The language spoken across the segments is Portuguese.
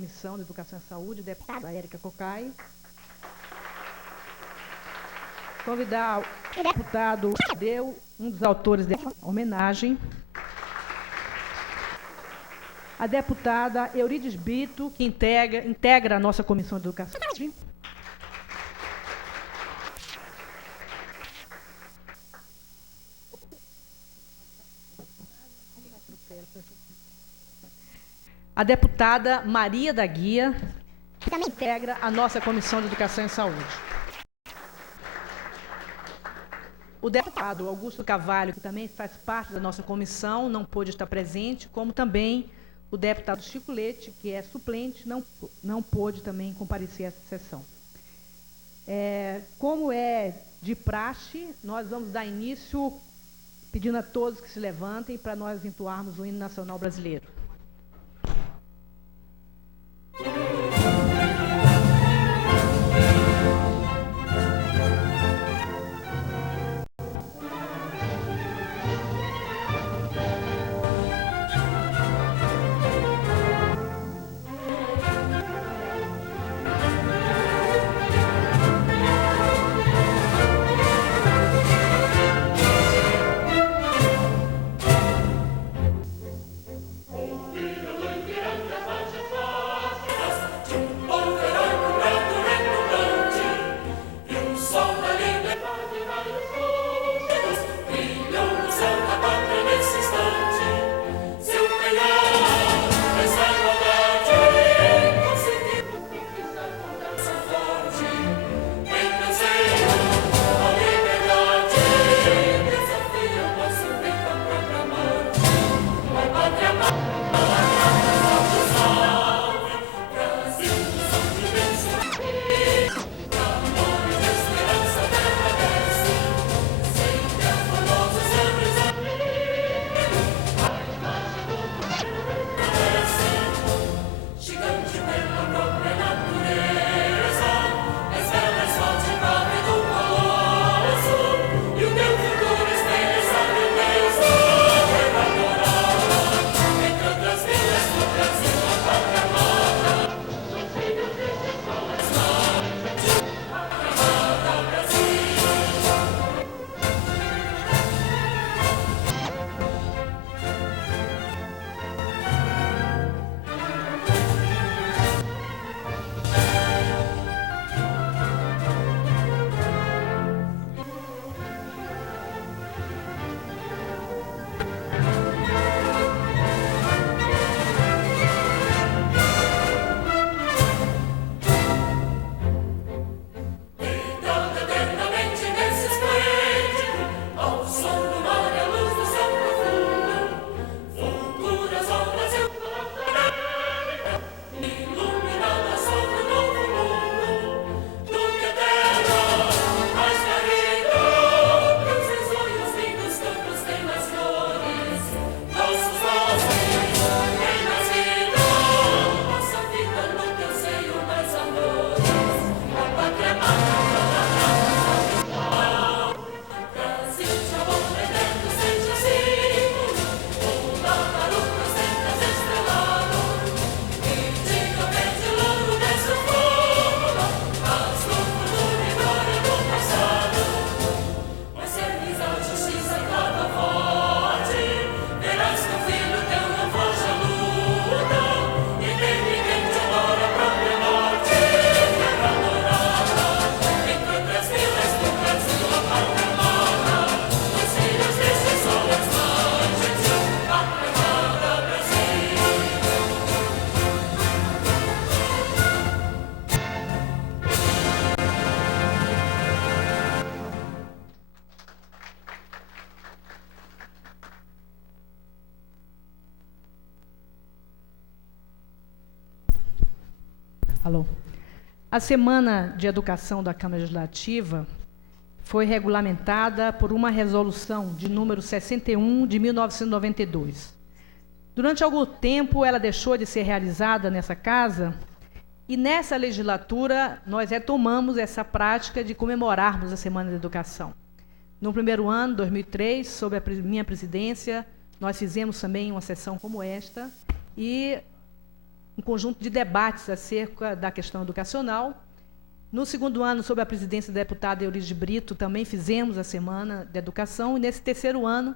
Comissão de Educação e Saúde, deputada Érica Cocai. Convidar o deputado Deu, um dos autores da homenagem, a deputada Eurides Brito, que integra a nossa Comissão de Educação. A deputada Maria da Guia, que também integra a nossa Comissão de Educação e Saúde. O deputado Augusto Carvalho, que também faz parte da nossa comissão, não pôde estar presente, como também o deputado Chico Leite, que é suplente, não pôde também comparecer a essa sessão. Como é de praxe, nós vamos dar início pedindo a todos que se levantem para nós entoarmos o hino nacional brasileiro. Alô. A Semana de Educação da Câmara Legislativa foi regulamentada por uma resolução de número 61 de 1992. Durante algum tempo, ela deixou de ser realizada nessa casa e, nessa legislatura, nós retomamos essa prática de comemorarmos a Semana da Educação. No primeiro ano, 2003, sob a minha presidência, nós fizemos também uma sessão como esta e um conjunto de debates acerca da questão educacional. No segundo ano, sob a presidência da deputada Eurides Brito, também fizemos a Semana da Educação, e nesse terceiro ano,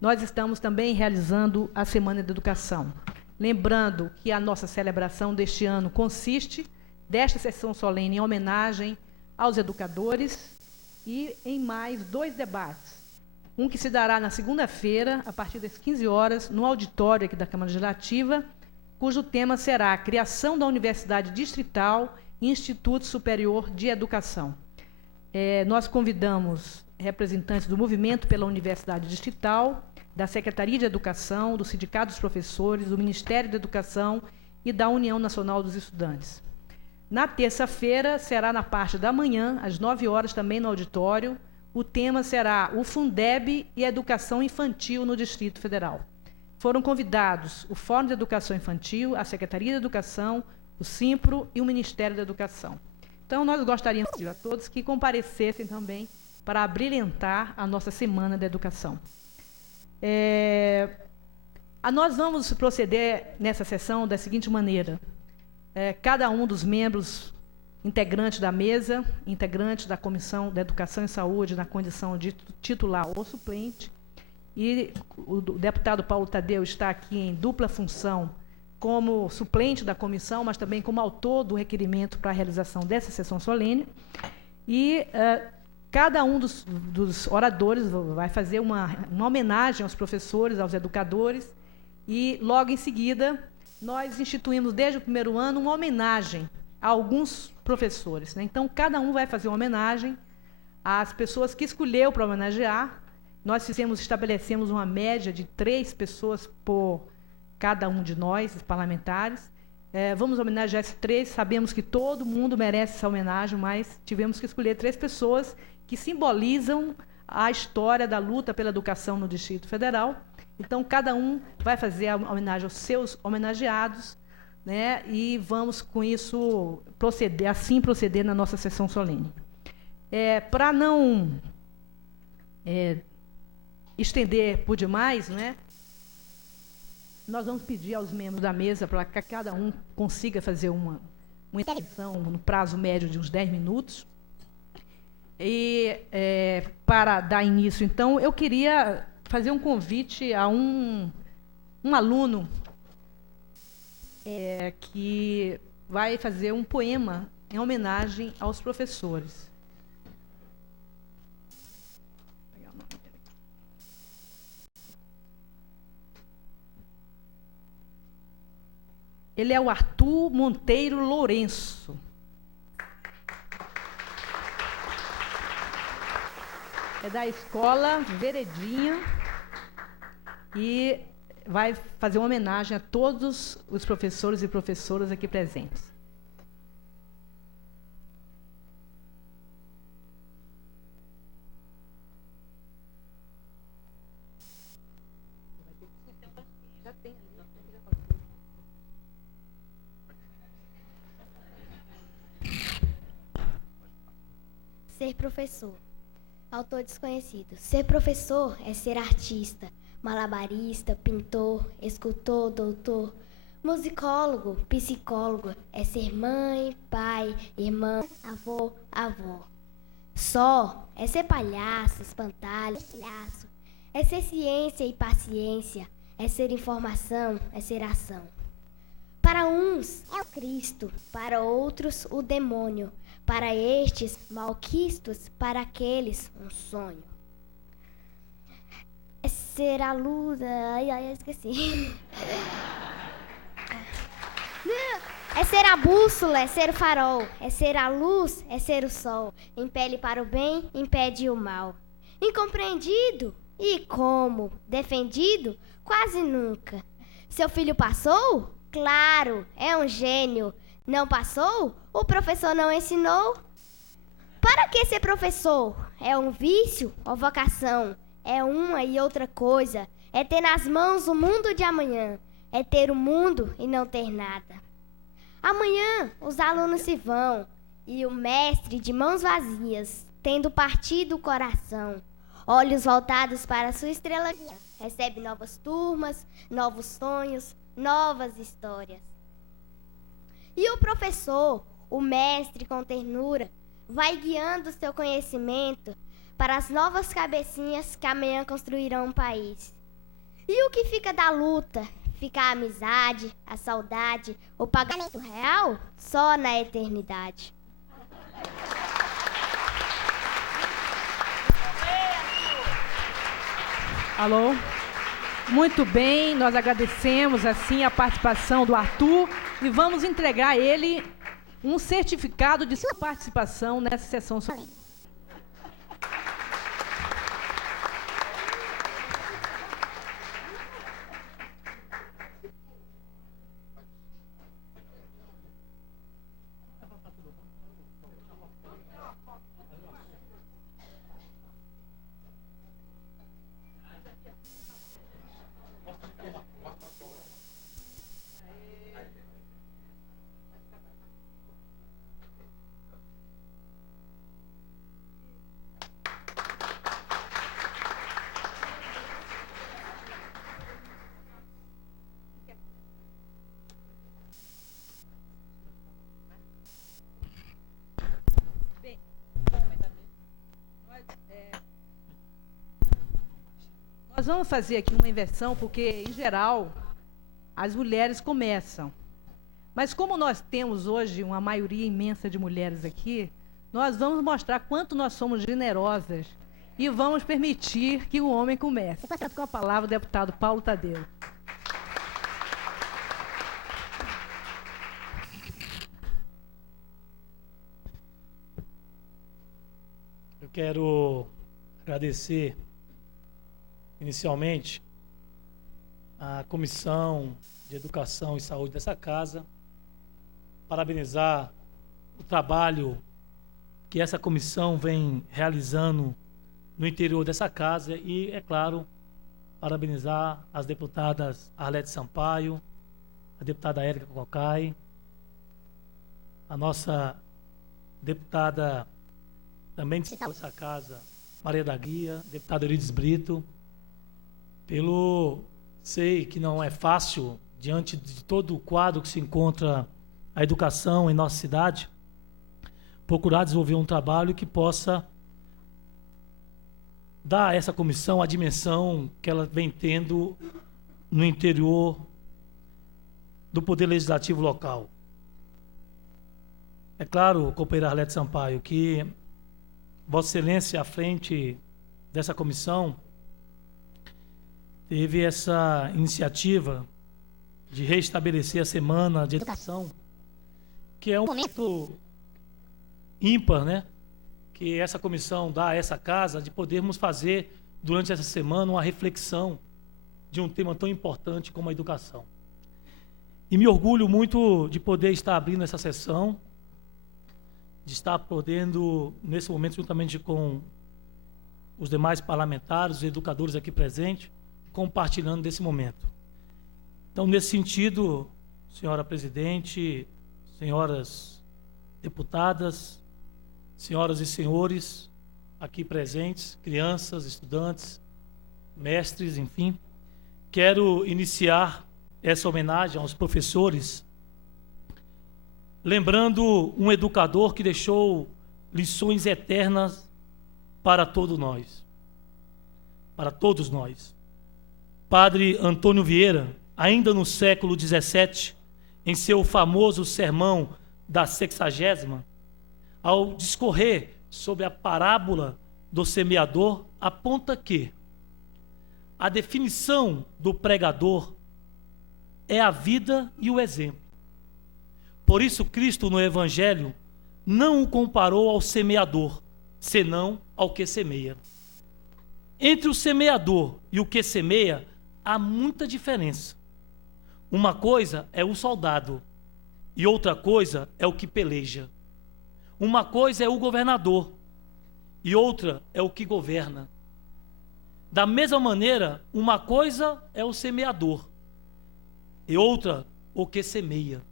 nós estamos também realizando a Semana da Educação. Lembrando que a nossa celebração deste ano consiste desta sessão solene em homenagem aos educadores e em mais 2 debates. Um que se dará na segunda-feira, a partir das 15 horas, no auditório aqui da Câmara Legislativa, cujo tema será a criação da Universidade Distrital e Instituto Superior de Educação. Nós convidamos representantes do Movimento pela Universidade Distrital, da Secretaria de Educação, do Sindicato dos Professores, do Ministério da Educação e da União Nacional dos Estudantes. Na terça-feira, será na parte da manhã, às 9 horas, também no auditório. O tema será o Fundeb e a Educação Infantil no Distrito Federal. Foram convidados o Fórum de Educação Infantil, a Secretaria de Educação, o SIMPRO e o Ministério da Educação. Então, nós gostaríamos de pedir a todos que comparecessem também para abrilhantar a nossa Semana da Educação. Nós vamos proceder nessa sessão da seguinte maneira. Cada um dos membros integrantes da mesa, integrantes da Comissão da Educação e Saúde, na condição de titular ou suplente, e o deputado Paulo Tadeu está aqui em dupla função como suplente da comissão, mas também como autor do requerimento para a realização dessa sessão solene. E cada um dos oradores vai fazer uma homenagem aos professores, aos educadores, e logo em seguida nós instituímos desde o primeiro ano uma homenagem a alguns professores, né? Então, cada um vai fazer uma homenagem às pessoas que escolheu para homenagear. Nós estabelecemos uma média de 3 pessoas por cada um de nós, os parlamentares. Vamos homenagear esses 3. Sabemos que todo mundo merece essa homenagem, mas tivemos que escolher 3 pessoas que simbolizam a história da luta pela educação no Distrito Federal. Então, cada um vai fazer a homenagem aos seus homenageados, né? E vamos, com isso, proceder na nossa sessão solene. Para não estender por demais, né? Nós vamos pedir aos membros da mesa para que cada um consiga fazer uma intervenção no prazo médio de uns 10 minutos. E, para dar início, então, eu queria fazer um convite a um aluno que vai fazer um poema em homenagem aos professores. Ele é o Arthur Monteiro Lourenço. É da Escola Veredinha e vai fazer uma homenagem a todos os professores e professoras aqui presentes. Ser professor. Autor desconhecido. Ser professor é ser artista, malabarista, pintor, escultor, doutor, musicólogo, psicólogo. É ser mãe, pai, irmão, avô, avó. Só é ser palhaço, espantalho, palhaço. É ser ciência e paciência. É ser informação, é ser ação. Para uns é o Cristo, para outros o demônio. Para estes, malquistos, para aqueles, um sonho. É ser a luz... Ai, esqueci. É ser a bússola, é ser o farol. É ser a luz, é ser o sol. Impele para o bem, impede o mal. Incompreendido? E como? Defendido? Quase nunca. Seu filho passou? Claro, é um gênio. Não passou? O professor não ensinou? Para que ser professor? É um vício ou vocação? É uma e outra coisa. É ter nas mãos o mundo de amanhã. É ter o mundo e não ter nada. Amanhã os alunos se vão e o mestre de mãos vazias, tendo partido o coração, olhos voltados para sua estrela, recebe novas turmas, novos sonhos, novas histórias. E o professor, o mestre com ternura, vai guiando o seu conhecimento para as novas cabecinhas que amanhã construirão um país. E o que fica da luta? Fica a amizade, a saudade, o pagamento real? Só na eternidade. Alô? Muito bem, nós agradecemos assim a participação do Arthur e vamos entregar a ele um certificado de sua participação nessa sessão solene. Nós vamos fazer aqui uma inversão, porque, em geral, as mulheres começam. Mas como nós temos hoje uma maioria imensa de mulheres aqui, nós vamos mostrar quanto nós somos generosas e vamos permitir que o homem comece. Portanto, com a palavra o deputado Paulo Tadeu. Eu quero agradecer inicialmente a Comissão de Educação e Saúde dessa casa, parabenizar o trabalho que essa comissão vem realizando no interior dessa casa e, é claro, parabenizar as deputadas Arlete Sampaio, a deputada Érica Cocai, a nossa deputada também dessa casa, Maria da Guia, deputada Eurides Brito, sei que não é fácil, diante de todo o quadro que se encontra a educação em nossa cidade, procurar desenvolver um trabalho que possa dar a essa comissão a dimensão que ela vem tendo no interior do Poder Legislativo local. É claro, companheira Arlete Sampaio, que Vossa Excelência, à frente dessa comissão, teve essa iniciativa de restabelecer a Semana de Educação, que é um momento ímpar, né? Que essa comissão dá a essa casa de podermos fazer, durante essa semana, uma reflexão de um tema tão importante como a educação. E me orgulho muito de poder estar abrindo essa sessão, de estar podendo, nesse momento, juntamente com os demais parlamentares, os educadores aqui presentes, compartilhando desse momento. Então, nesse sentido, senhora presidente, senhoras deputadas, senhoras e senhores aqui presentes, crianças, estudantes, mestres, enfim, quero iniciar essa homenagem aos professores, lembrando um educador que deixou lições eternas para todos nós. Padre Antônio Vieira, ainda no século XVII, em seu famoso sermão da 60ª, ao discorrer sobre a parábola do semeador, aponta que a definição do pregador é a vida e o exemplo. Por isso, Cristo, no Evangelho, não o comparou ao semeador, senão ao que semeia. Entre o semeador e o que semeia, há muita diferença. Uma coisa é o soldado e outra coisa é o que peleja. Uma coisa é o governador e outra é o que governa. Da mesma maneira, uma coisa é o semeador e outra o que semeia.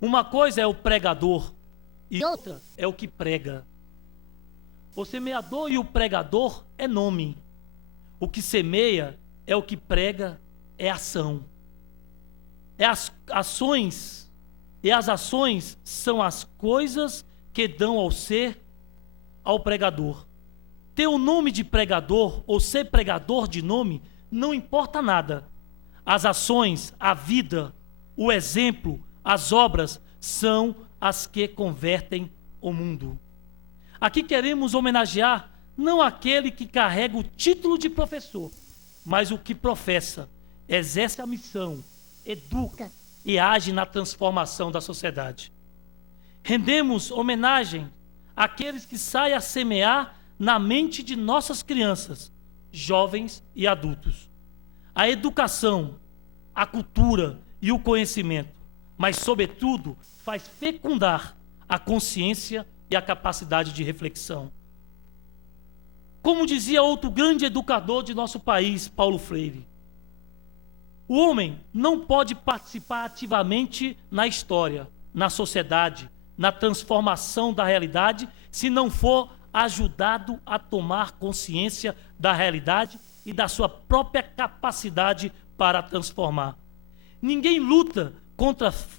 Uma coisa é o pregador e outra é o que prega. O semeador e o pregador é nome. O que semeia é o que prega, é ação. É as ações e as ações são as coisas que dão ao ser ao pregador. Ter o nome de pregador ou ser pregador de nome não importa nada. As ações, a vida, o exemplo, as obras são as que convertem o mundo. Aqui queremos homenagear não aquele que carrega o título de professor, mas o que professa, exerce a missão, educa e age na transformação da sociedade. Rendemos homenagem àqueles que saem a semear na mente de nossas crianças, jovens e adultos a educação, a cultura e o conhecimento, mas, sobretudo, faz fecundar a consciência e a capacidade de reflexão. Como dizia outro grande educador de nosso país, Paulo Freire, o homem não pode participar ativamente na história, na sociedade, na transformação da realidade, se não for ajudado a tomar consciência da realidade e da sua própria capacidade para transformar. Ninguém luta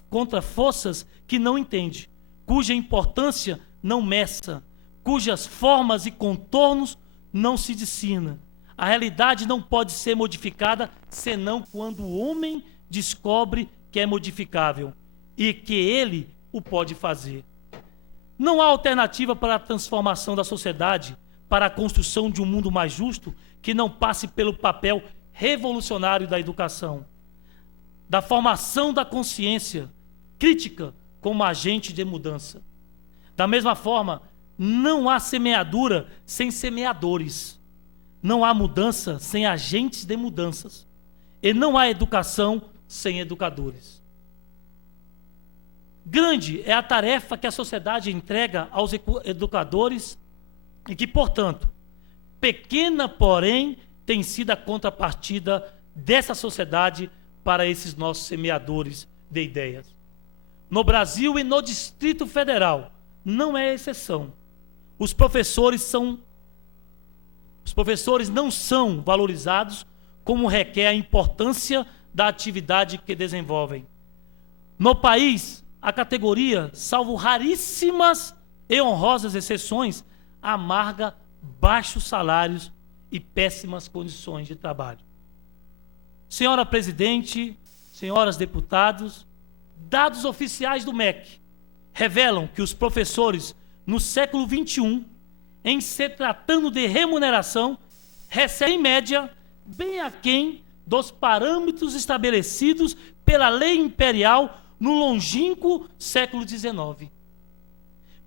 contra forças que não entende, cuja importância não meça, cujas formas e contornos não se discernam. A realidade não pode ser modificada senão quando o homem descobre que é modificável e que ele o pode fazer. Não há alternativa para a transformação da sociedade, para a construção de um mundo mais justo, que não passe pelo papel revolucionário da educação, da formação da consciência crítica como agente de mudança. Da mesma forma, não há semeadura sem semeadores. Não há mudança sem agentes de mudanças. E não há educação sem educadores. Grande é a tarefa que a sociedade entrega aos educadores e que, portanto, pequena, porém, tem sido a contrapartida dessa sociedade para esses nossos semeadores de ideias. No Brasil e no Distrito Federal, não é exceção. Os professores não são valorizados como requer a importância da atividade que desenvolvem. No país, a categoria, salvo raríssimas e honrosas exceções, amarga baixos salários e péssimas condições de trabalho. Senhora Presidente, senhoras deputados, dados oficiais do MEC revelam que os professores no século XXI, em se tratando de remuneração, recebem em média bem aquém dos parâmetros estabelecidos pela lei imperial no longínquo século XIX.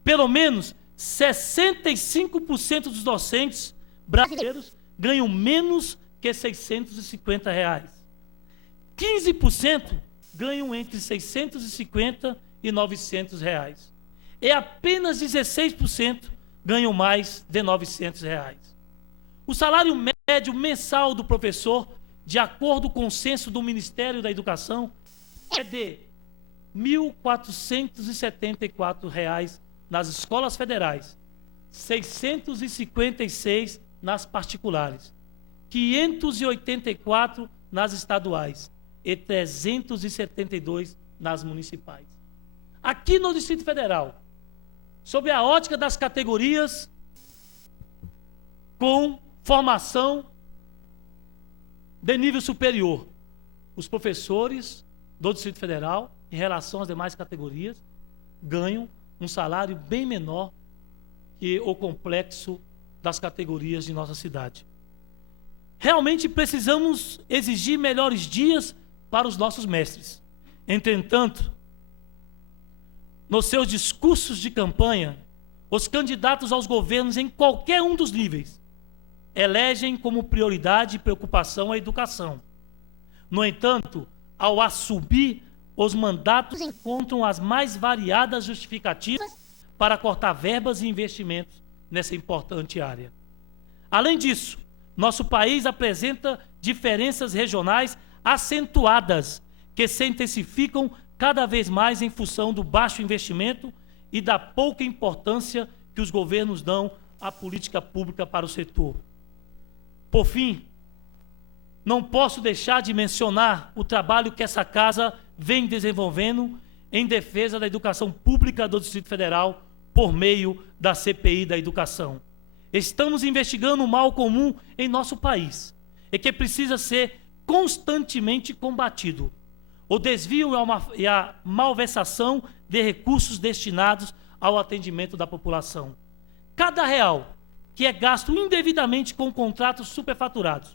Pelo menos 65% dos docentes brasileiros ganham menos que R$ 650. 15% ganham entre R$ 650 e R$ 900. E apenas 16% ganham mais de R$ 900. O salário médio mensal do professor, de acordo com o censo do Ministério da Educação, é de R$ 1.474 nas escolas federais, R$ 656 nas particulares, R$ 584 nas estaduais e R$ 372 nas municipais. Aqui no Distrito Federal, sob a ótica das categorias com formação de nível superior, os professores do Distrito Federal, em relação às demais categorias, ganham um salário bem menor que o complexo das categorias de nossa cidade. Realmente precisamos exigir melhores dias para os nossos mestres. Entretanto, nos seus discursos de campanha, os candidatos aos governos em qualquer um dos níveis elegem como prioridade e preocupação a educação. No entanto, ao assumir os mandatos, encontram as mais variadas justificativas para cortar verbas e investimentos nessa importante área. Além disso, nosso país apresenta diferenças regionais acentuadas que se intensificam cada vez mais em função do baixo investimento e da pouca importância que os governos dão à política pública para o setor. Por fim, não posso deixar de mencionar o trabalho que essa casa vem desenvolvendo em defesa da educação pública do Distrito Federal por meio da CPI da educação. Estamos investigando um mal comum em nosso país e que precisa ser constantemente combatido: o desvio e a malversação de recursos destinados ao atendimento da população. Cada real que é gasto indevidamente com contratos superfaturados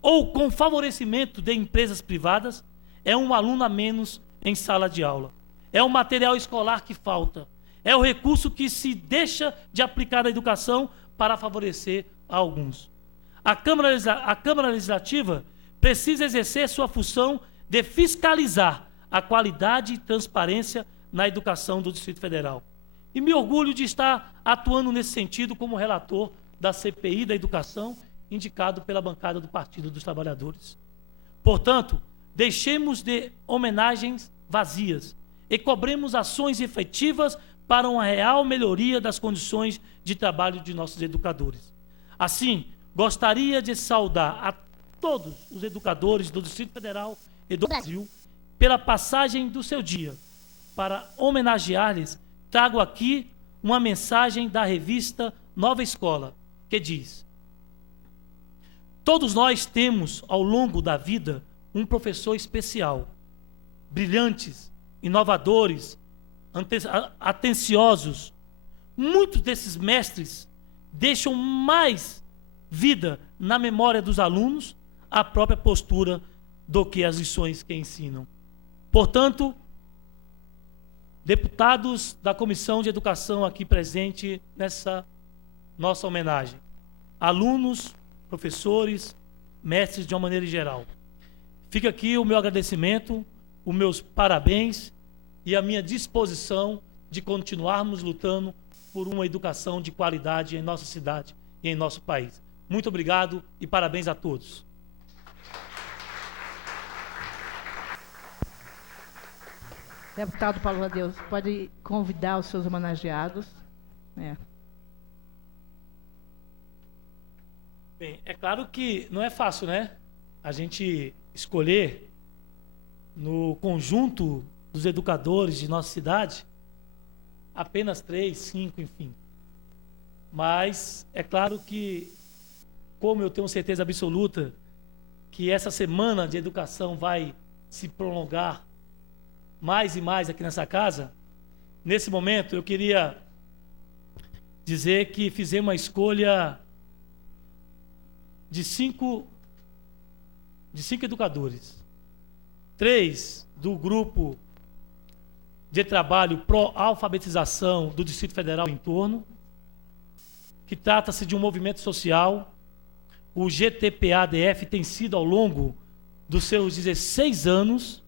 ou com favorecimento de empresas privadas é um aluno a menos em sala de aula. É o material escolar que falta. É o recurso que se deixa de aplicar na educação para favorecer a alguns. A Câmara Legislativa precisa exercer sua função de fiscalizar a qualidade e transparência na educação do Distrito Federal. E me orgulho de estar atuando nesse sentido como relator da CPI da educação, indicado pela bancada do Partido dos Trabalhadores. Portanto, deixemos de homenagens vazias e cobremos ações efetivas para uma real melhoria das condições de trabalho de nossos educadores. Assim, gostaria de saudar a todos os educadores do Distrito Federal e do Brasil pela passagem do seu dia. Para homenagear-lhes, trago aqui uma mensagem da revista Nova Escola, que diz: todos nós temos, ao longo da vida, um professor especial. Brilhantes, inovadores, atenciosos. Muitos desses mestres deixam mais vida na memória dos alunos, a própria postura, do que as lições que ensinam. Portanto, deputados da Comissão de Educação aqui presente nessa nossa homenagem, alunos, professores, mestres de uma maneira geral, fica aqui o meu agradecimento, os meus parabéns e a minha disposição de continuarmos lutando por uma educação de qualidade em nossa cidade e em nosso país. Muito obrigado e parabéns a todos. Deputado Paulo Adeus, pode convidar os seus homenageados. Bem, é claro que não é fácil, né? A gente escolher no conjunto dos educadores de nossa cidade apenas 3, 5, enfim. Mas é claro que, como eu tenho certeza absoluta que essa semana de educação vai se prolongar mais e mais aqui nessa casa, nesse momento eu queria dizer que fizemos uma escolha de cinco educadores. 3 do grupo de trabalho pró-alfabetização do Distrito Federal em torno, que trata-se de um movimento social. O GTPA-DF tem sido, ao longo dos seus 16 anos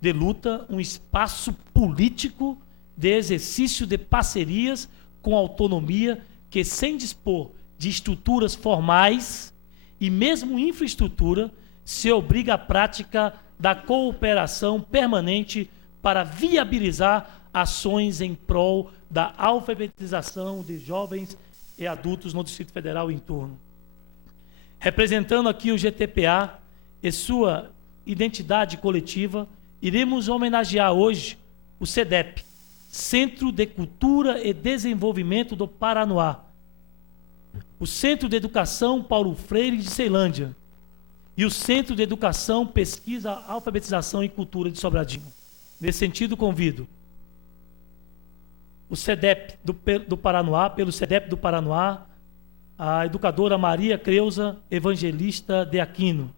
de luta, um espaço político de exercício de parcerias com autonomia que, sem dispor de estruturas formais e mesmo infraestrutura, se obriga à prática da cooperação permanente para viabilizar ações em prol da alfabetização de jovens e adultos no Distrito Federal e em torno. Representando aqui o GTPA e sua identidade coletiva, iremos homenagear hoje o CEDEP, Centro de Cultura e Desenvolvimento do Paranoá, o Centro de Educação Paulo Freire de Ceilândia e o Centro de Educação, Pesquisa, Alfabetização e Cultura de Sobradinho. Nesse sentido, convido o CEDEP do Paranoá, pelo CEDEP do Paranoá, a educadora Maria Creuza Evangelista de Aquino.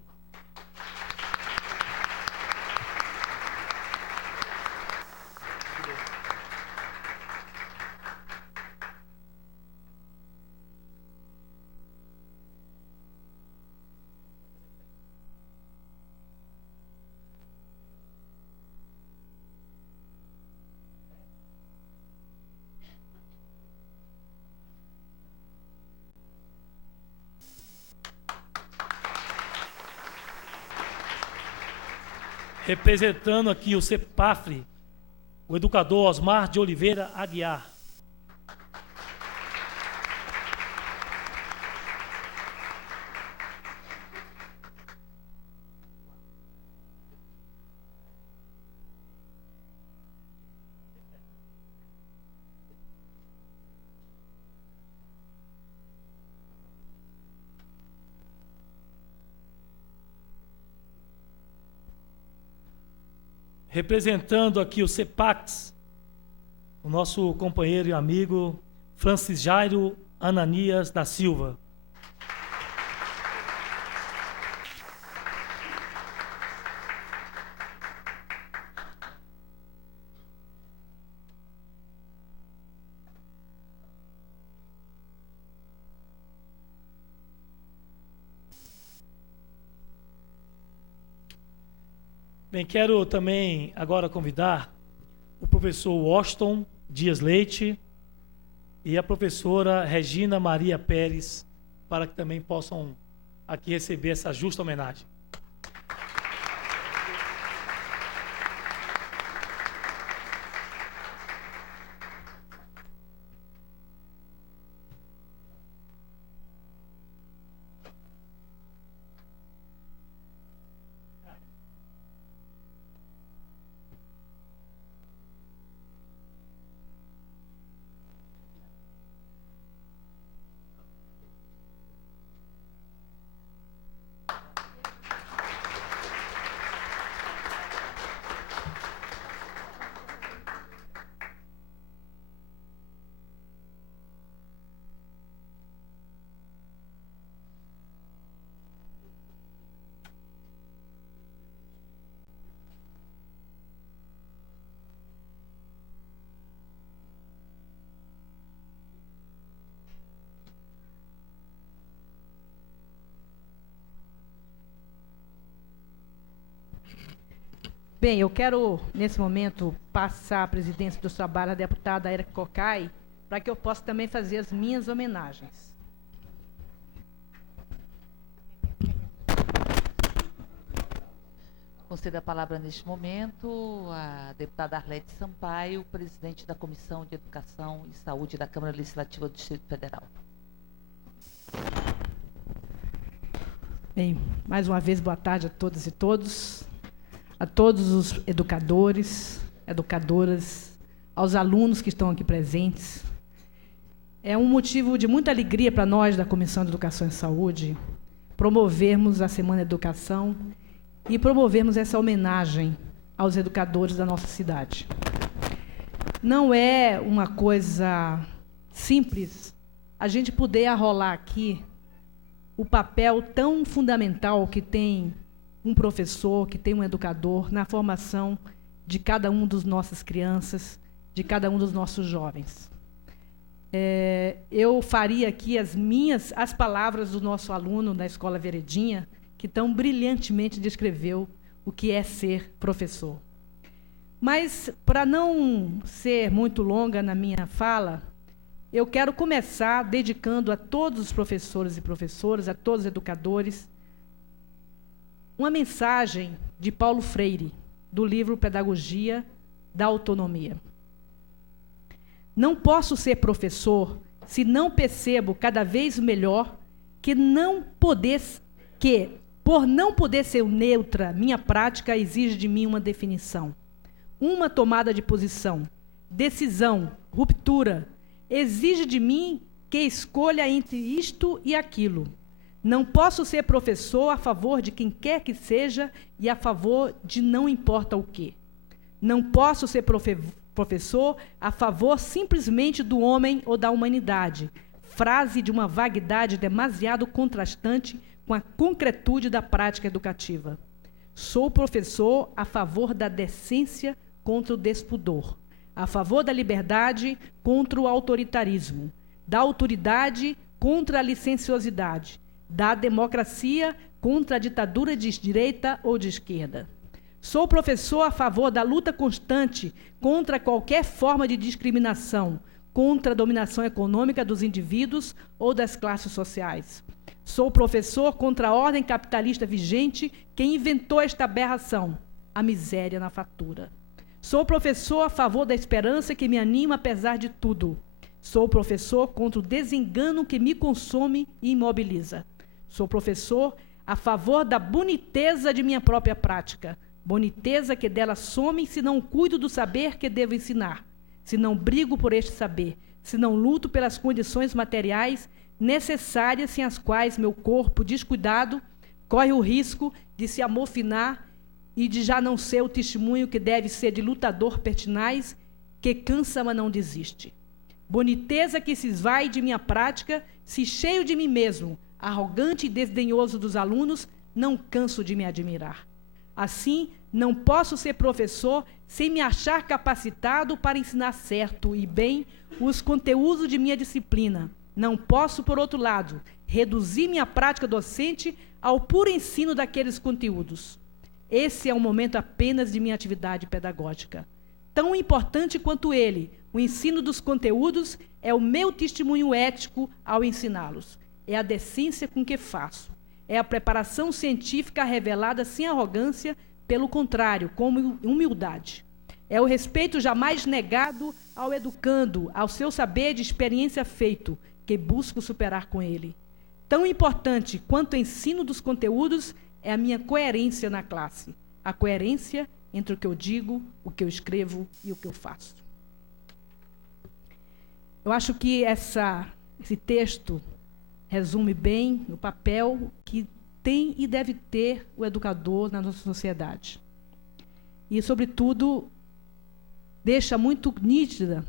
Representando aqui o CEPAFRE, o educador Osmar de Oliveira Aguiar. representando aqui o CEPAX, o nosso companheiro e amigo Francis Jairo Ananias da Silva. Bem, quero também agora convidar o professor Washington Dias Leite e a professora Regina Maria Pérez para que também possam aqui receber essa justa homenagem. Bem, eu quero, nesse momento, passar a presidência dos trabalhos à deputada Érica Cocai, para que eu possa também fazer as minhas homenagens. Concedo a palavra neste momento à deputada Arlete Sampaio, presidente da Comissão de Educação e Saúde da Câmara Legislativa do Distrito Federal. Bem, mais uma vez, boa tarde a todas e todos. A todos os educadores, educadoras, aos alunos que estão aqui presentes. É um motivo de muita alegria para nós da Comissão de Educação e Saúde promovermos a Semana da Educação e promovermos essa homenagem aos educadores da nossa cidade. Não é uma coisa simples a gente poder arrolar aqui o papel tão fundamental que tem um professor, que tem um educador na formação de cada um dos nossas crianças, de cada um dos nossos jovens. Eu faria aqui as palavras do nosso aluno da Escola Veredinha, que tão brilhantemente descreveu o que é ser professor. Mas, para não ser muito longa na minha fala, eu quero começar dedicando a todos os professores e professoras, a todos os educadores, uma mensagem de Paulo Freire, do livro Pedagogia da Autonomia. Não posso ser professor se não percebo cada vez melhor que por não poder ser neutra, minha prática exige de mim uma definição, uma tomada de posição, decisão, ruptura, exige de mim que escolha entre isto e aquilo. Não posso ser professor a favor de quem quer que seja e a favor de não importa o quê. Não posso ser professor a favor simplesmente do homem ou da humanidade, frase de uma vaguidade demasiado contrastante com a concretude da prática educativa. Sou professor a favor da decência contra o despudor, a favor da liberdade contra o autoritarismo, da autoridade contra a licenciosidade, da democracia contra a ditadura de direita ou de esquerda. Sou professor a favor da luta constante contra qualquer forma de discriminação, contra a dominação econômica dos indivíduos ou das classes sociais. Sou professor contra a ordem capitalista vigente que inventou esta aberração, a miséria na fatura. Sou professor a favor da esperança que me anima apesar de tudo. Sou professor contra o desengano que me consome e imobiliza. Sou professor a favor da boniteza de minha própria prática, boniteza que dela some se não cuido do saber que devo ensinar, se não brigo por este saber, se não luto pelas condições materiais necessárias sem as quais meu corpo descuidado corre o risco de se amofinar e de já não ser o testemunho que deve ser de lutador pertinaz, que cansa, mas não desiste. Boniteza que se esvai de minha prática, se cheio de mim mesmo, arrogante e desdenhoso dos alunos, não canso de me admirar. Assim, não posso ser professor sem me achar capacitado para ensinar certo e bem os conteúdos de minha disciplina. Não posso, por outro lado, reduzir minha prática docente ao puro ensino daqueles conteúdos. Esse é um momento apenas de minha atividade pedagógica. Tão importante quanto ele, o ensino dos conteúdos é o meu testemunho ético ao ensiná-los. É a decência com que faço. É a preparação científica revelada sem arrogância, pelo contrário, com humildade. É o respeito jamais negado ao educando, ao seu saber de experiência feito, que busco superar com ele. Tão importante quanto o ensino dos conteúdos é a minha coerência na classe. A coerência entre o que eu digo, o que eu escrevo e o que eu faço. Eu acho que esse texto resume bem o papel que tem e deve ter o educador na nossa sociedade. E, sobretudo, deixa muito nítida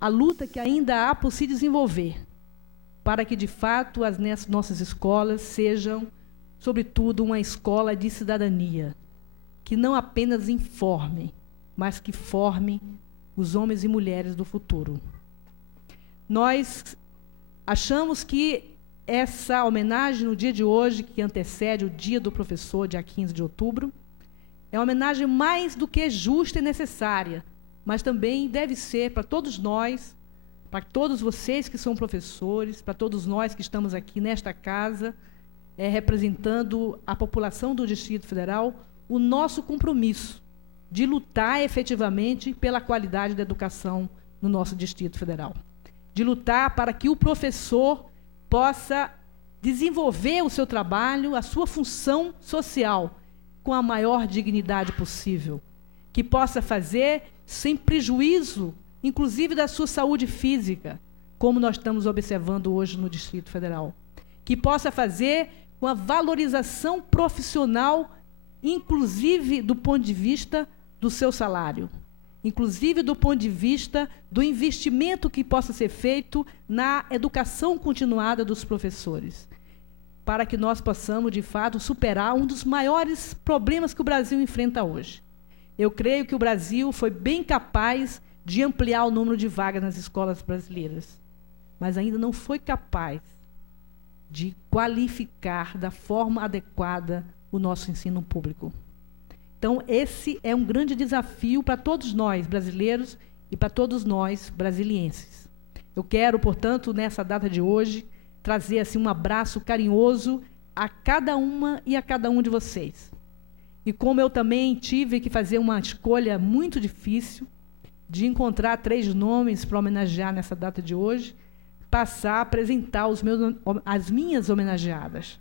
a luta que ainda há por se desenvolver para que, de fato, as nossas escolas sejam, sobretudo, uma escola de cidadania, que não apenas informe, mas que forme os homens e mulheres do futuro. Nós achamos que essa homenagem no dia de hoje, que antecede o Dia do Professor, dia 15 de outubro, é uma homenagem mais do que justa e necessária, mas também deve ser para todos nós, para todos vocês que são professores, para todos nós que estamos aqui nesta casa, representando a população do Distrito Federal, o nosso compromisso de lutar efetivamente pela qualidade da educação no nosso Distrito Federal. De lutar para que o professor possa desenvolver o seu trabalho, a sua função social, com a maior dignidade possível. Que possa fazer sem prejuízo, inclusive da sua saúde física, como nós estamos observando hoje no Distrito Federal. Que possa fazer com a valorização profissional, inclusive do ponto de vista do seu salário. Inclusive do ponto de vista do investimento que possa ser feito na educação continuada dos professores, para que nós possamos, de fato, superar um dos maiores problemas que o Brasil enfrenta hoje. Eu creio que o Brasil foi bem capaz de ampliar o número de vagas nas escolas brasileiras, mas ainda não foi capaz de qualificar da forma adequada o nosso ensino público. Então, esse é um grande desafio para todos nós, brasileiros, e para todos nós, brasilienses. Eu quero, portanto, nessa data de hoje, trazer assim, um abraço carinhoso a cada uma e a cada um de vocês. E como eu também tive que fazer uma escolha muito difícil, de encontrar 3 nomes para homenagear nessa data de hoje, passar a apresentar as minhas homenageadas.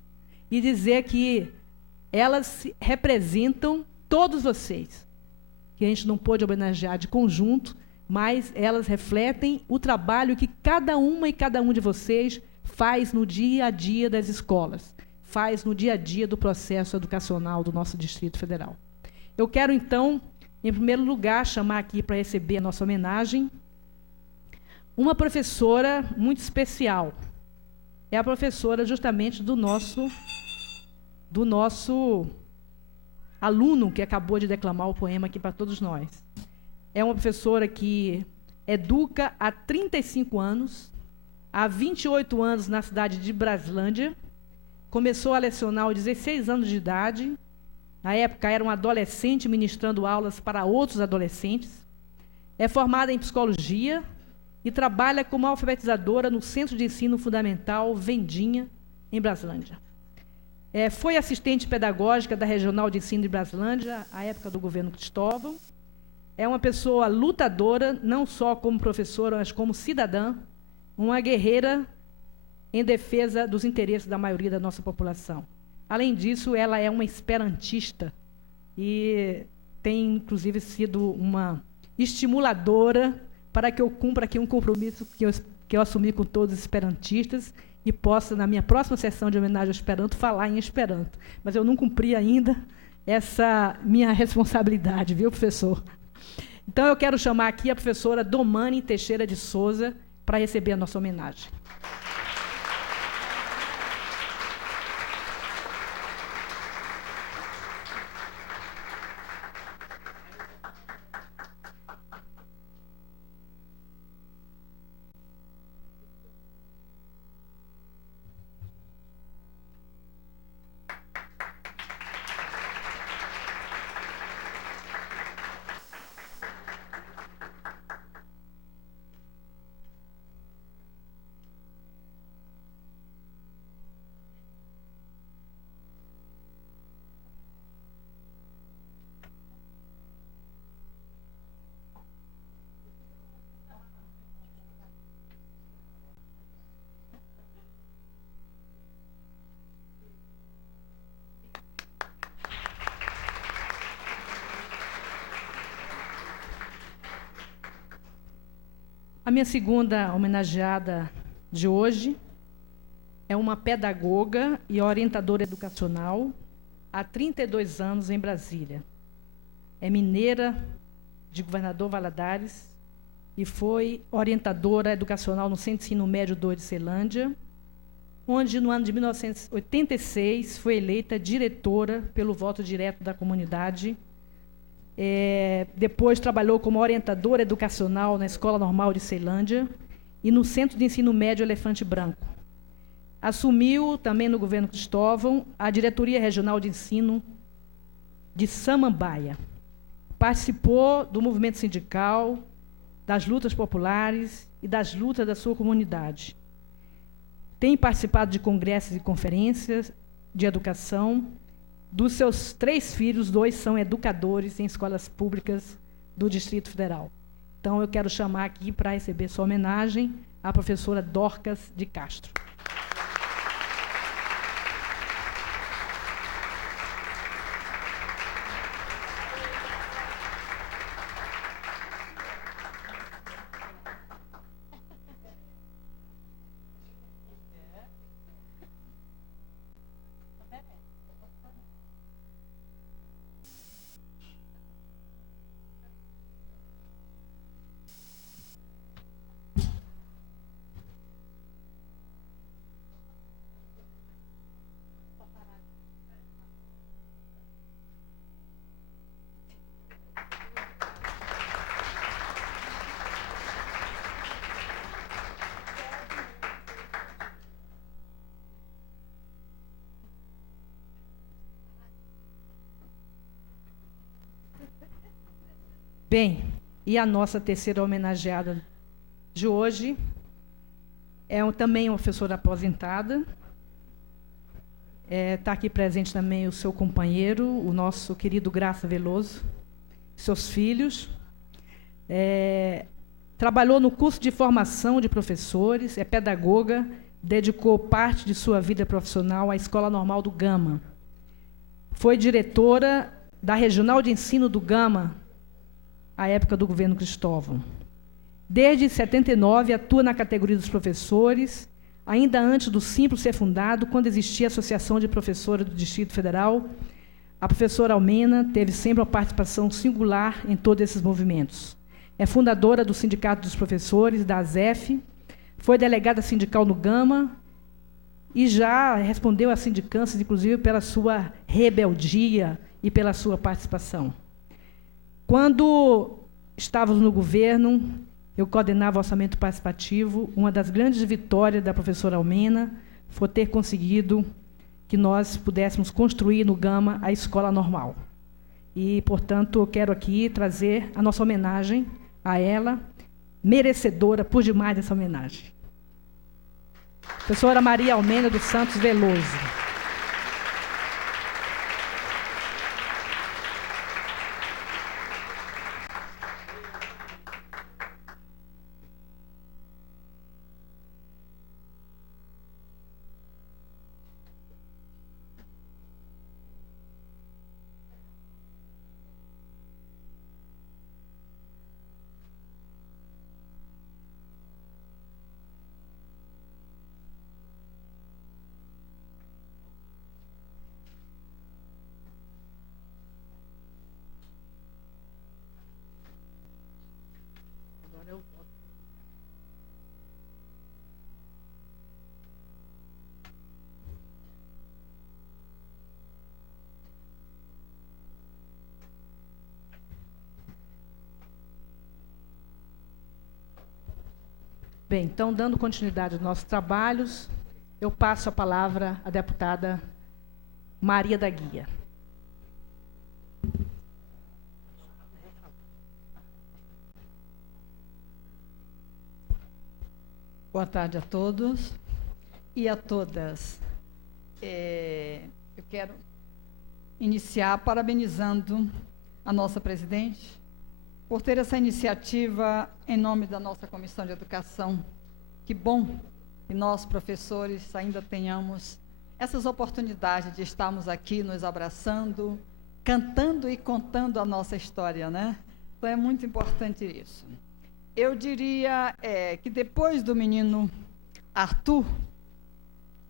E dizer que elas representam todos vocês, que a gente não pôde homenagear de conjunto, mas elas refletem o trabalho que cada uma e cada um de vocês faz no dia a dia das escolas, faz no dia a dia do processo educacional do nosso Distrito Federal. Eu quero, então, em primeiro lugar, chamar aqui para receber a nossa homenagem uma professora muito especial. É a professora justamente do nosso aluno que acabou de declamar o poema aqui para todos nós. É uma professora que educa há 35 anos, há 28 anos na cidade de Braslândia, começou a lecionar aos 16 anos de idade, na época era um adolescente ministrando aulas para outros adolescentes, é formada em psicologia e trabalha como alfabetizadora no Centro de Ensino Fundamental Vendinha, em Braslândia. Foi assistente pedagógica da Regional de Ensino de Braslândia, à época do governo Cristóvão. É uma pessoa lutadora, não só como professora, mas como cidadã, uma guerreira em defesa dos interesses da maioria da nossa população. Além disso, ela é uma esperantista e tem, inclusive, sido uma estimuladora para que eu cumpra aqui um compromisso que eu assumi com todos os esperantistas e possa, na minha próxima sessão de homenagem ao Esperanto, falar em Esperanto. Mas eu não cumpri ainda essa minha responsabilidade, viu, professor? Então, eu quero chamar aqui a professora Domani Teixeira de Souza para receber a nossa homenagem. A minha segunda homenageada de hoje é uma pedagoga e orientadora educacional há 32 anos em Brasília. É mineira de Governador Valadares e foi orientadora educacional no Centro de Ensino Médio 2 de Ceilândia, onde, no ano de 1986, foi eleita diretora pelo voto direto da comunidade. Depois trabalhou como orientadora educacional na Escola Normal de Ceilândia e no Centro de Ensino Médio Elefante Branco. Assumiu, também no governo Cristóvão, a Diretoria Regional de Ensino de Samambaia. Participou do movimento sindical, das lutas populares e das lutas da sua comunidade. Tem participado de congressos e conferências de educação. Dos seus 3 filhos, 2 são educadores em escolas públicas do Distrito Federal. Então, eu quero chamar aqui para receber sua homenagem a professora Dorcas de Castro. Bem, e a nossa terceira homenageada de hoje também uma professora aposentada. Está aqui presente também o seu companheiro, o nosso querido Graça Veloso, seus filhos. Trabalhou no curso de formação de professores, é pedagoga, dedicou parte de sua vida profissional à Escola Normal do Gama. Foi diretora da Regional de Ensino do Gama, à época do governo Cristóvão. Desde 79, atua na categoria dos professores, ainda antes do Simples ser fundado, quando existia a Associação de Professores do Distrito Federal. A professora Almena teve sempre uma participação singular em todos esses movimentos. É fundadora do Sindicato dos Professores, da ASEF, foi delegada sindical no Gama e já respondeu a sindicâncias, inclusive, pela sua rebeldia e pela sua participação. Quando estávamos no governo, eu coordenava o orçamento participativo. Uma das grandes vitórias da professora Almena foi ter conseguido que nós pudéssemos construir no Gama a escola normal. E, portanto, eu quero aqui trazer a nossa homenagem a ela, merecedora por demais dessa homenagem. Professora Maria Almena dos Santos Veloso. Bem, então, dando continuidade aos nossos trabalhos, eu passo a palavra à deputada Maria da Guia. Boa tarde a todos e a todas. Eu quero iniciar parabenizando a nossa presidente por ter essa iniciativa em nome da nossa Comissão de Educação. Que bom que nós, professores, ainda tenhamos essas oportunidades de estarmos aqui nos abraçando, cantando e contando a nossa história, né? Então é muito importante isso. Eu diria que depois do menino Arthur,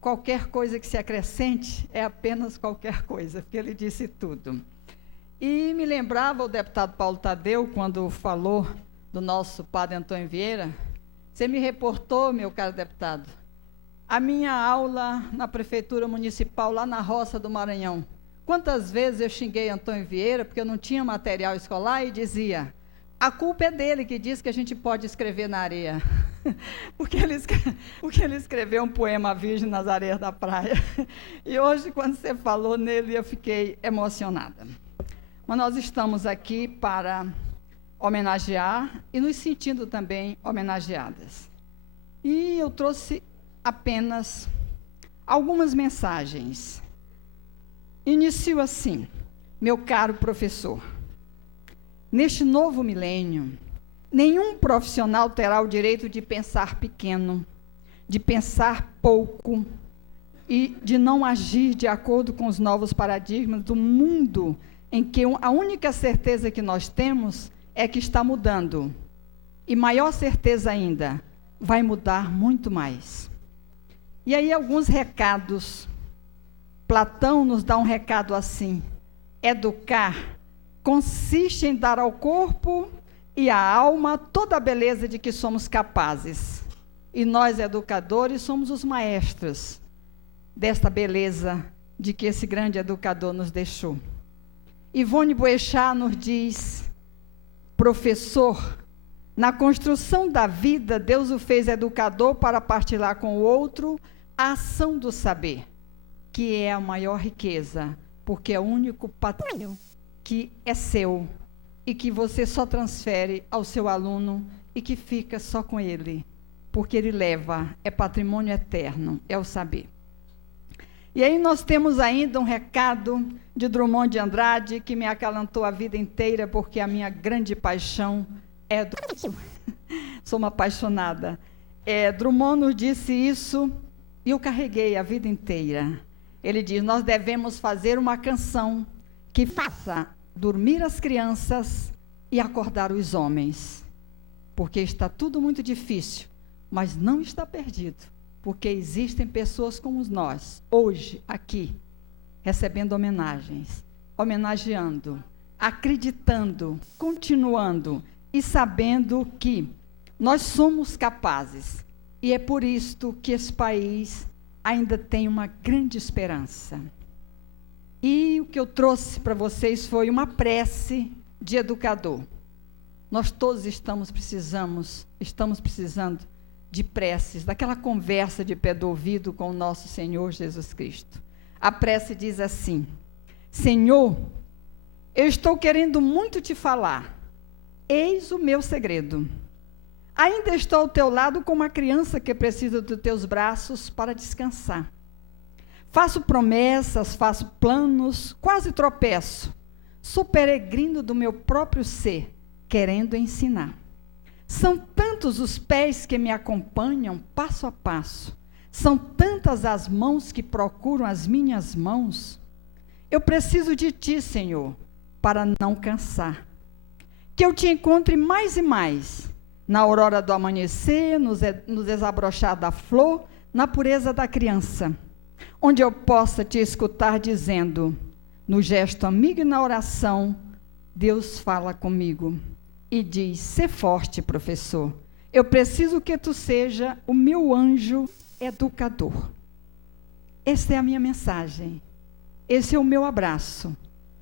qualquer coisa que se acrescente é apenas qualquer coisa, porque ele disse tudo. E me lembrava o deputado Paulo Tadeu, quando falou do nosso padre Antônio Vieira. Você me reportou, meu caro deputado, a minha aula na Prefeitura Municipal, lá na Roça do Maranhão. Quantas vezes eu xinguei Antônio Vieira, porque eu não tinha material escolar, e dizia, a culpa é dele, que diz que a gente pode escrever na areia. porque ele escreveu um poema virgem nas areias da praia. E hoje, quando você falou nele, eu fiquei emocionada. Mas nós estamos aqui para homenagear e nos sentindo também homenageadas. E eu trouxe apenas algumas mensagens. Inicio assim, meu caro professor. Neste novo milênio, nenhum profissional terá o direito de pensar pequeno, de pensar pouco e de não agir de acordo com os novos paradigmas do mundo em que a única certeza que nós temos é que está mudando. E maior certeza ainda, vai mudar muito mais. E aí alguns recados. Platão nos dá um recado assim: educar consiste em dar ao corpo e à alma toda a beleza de que somos capazes. E nós, educadores, somos os maestros desta beleza de que esse grande educador nos deixou. Ivone Boechat nos diz, professor, na construção da vida, Deus o fez educador para partilhar com o outro a ação do saber, que é a maior riqueza, porque é o único patrimônio que é seu e que você só transfere ao seu aluno e que fica só com ele, porque ele leva, é patrimônio eterno, é o saber. E aí nós temos ainda um recado de Drummond de Andrade, que me acalentou a vida inteira, porque a minha grande paixão é educação. Sou uma apaixonada. Drummond nos disse isso e eu carreguei a vida inteira. Ele diz, nós devemos fazer uma canção que faça dormir as crianças e acordar os homens. Porque está tudo muito difícil, mas não está perdido. Porque existem pessoas como nós, hoje, aqui, recebendo homenagens, homenageando, acreditando, continuando e sabendo que nós somos capazes. E é por isto que esse país ainda tem uma grande esperança. E o que eu trouxe para vocês foi uma prece de educador. Nós todos estamos precisando de preces, daquela conversa de pé do ouvido com o nosso Senhor Jesus Cristo. A prece diz assim: Senhor, eu estou querendo muito te falar, eis o meu segredo. Ainda estou ao teu lado como uma criança que precisa dos teus braços para descansar. Faço promessas, faço planos, quase tropeço. Sou peregrino do meu próprio ser, querendo ensinar. São tantos os pés que me acompanham passo a passo. São tantas as mãos que procuram as minhas mãos. Eu preciso de ti, Senhor, para não cansar. Que eu te encontre mais e mais, na aurora do amanhecer, no desabrochar da flor, na pureza da criança, onde eu possa te escutar dizendo, no gesto amigo e na oração, Deus fala comigo. e diz: "Sê forte, professor. Eu preciso que tu seja o meu anjo educador." Essa é a minha mensagem. Esse é o meu abraço.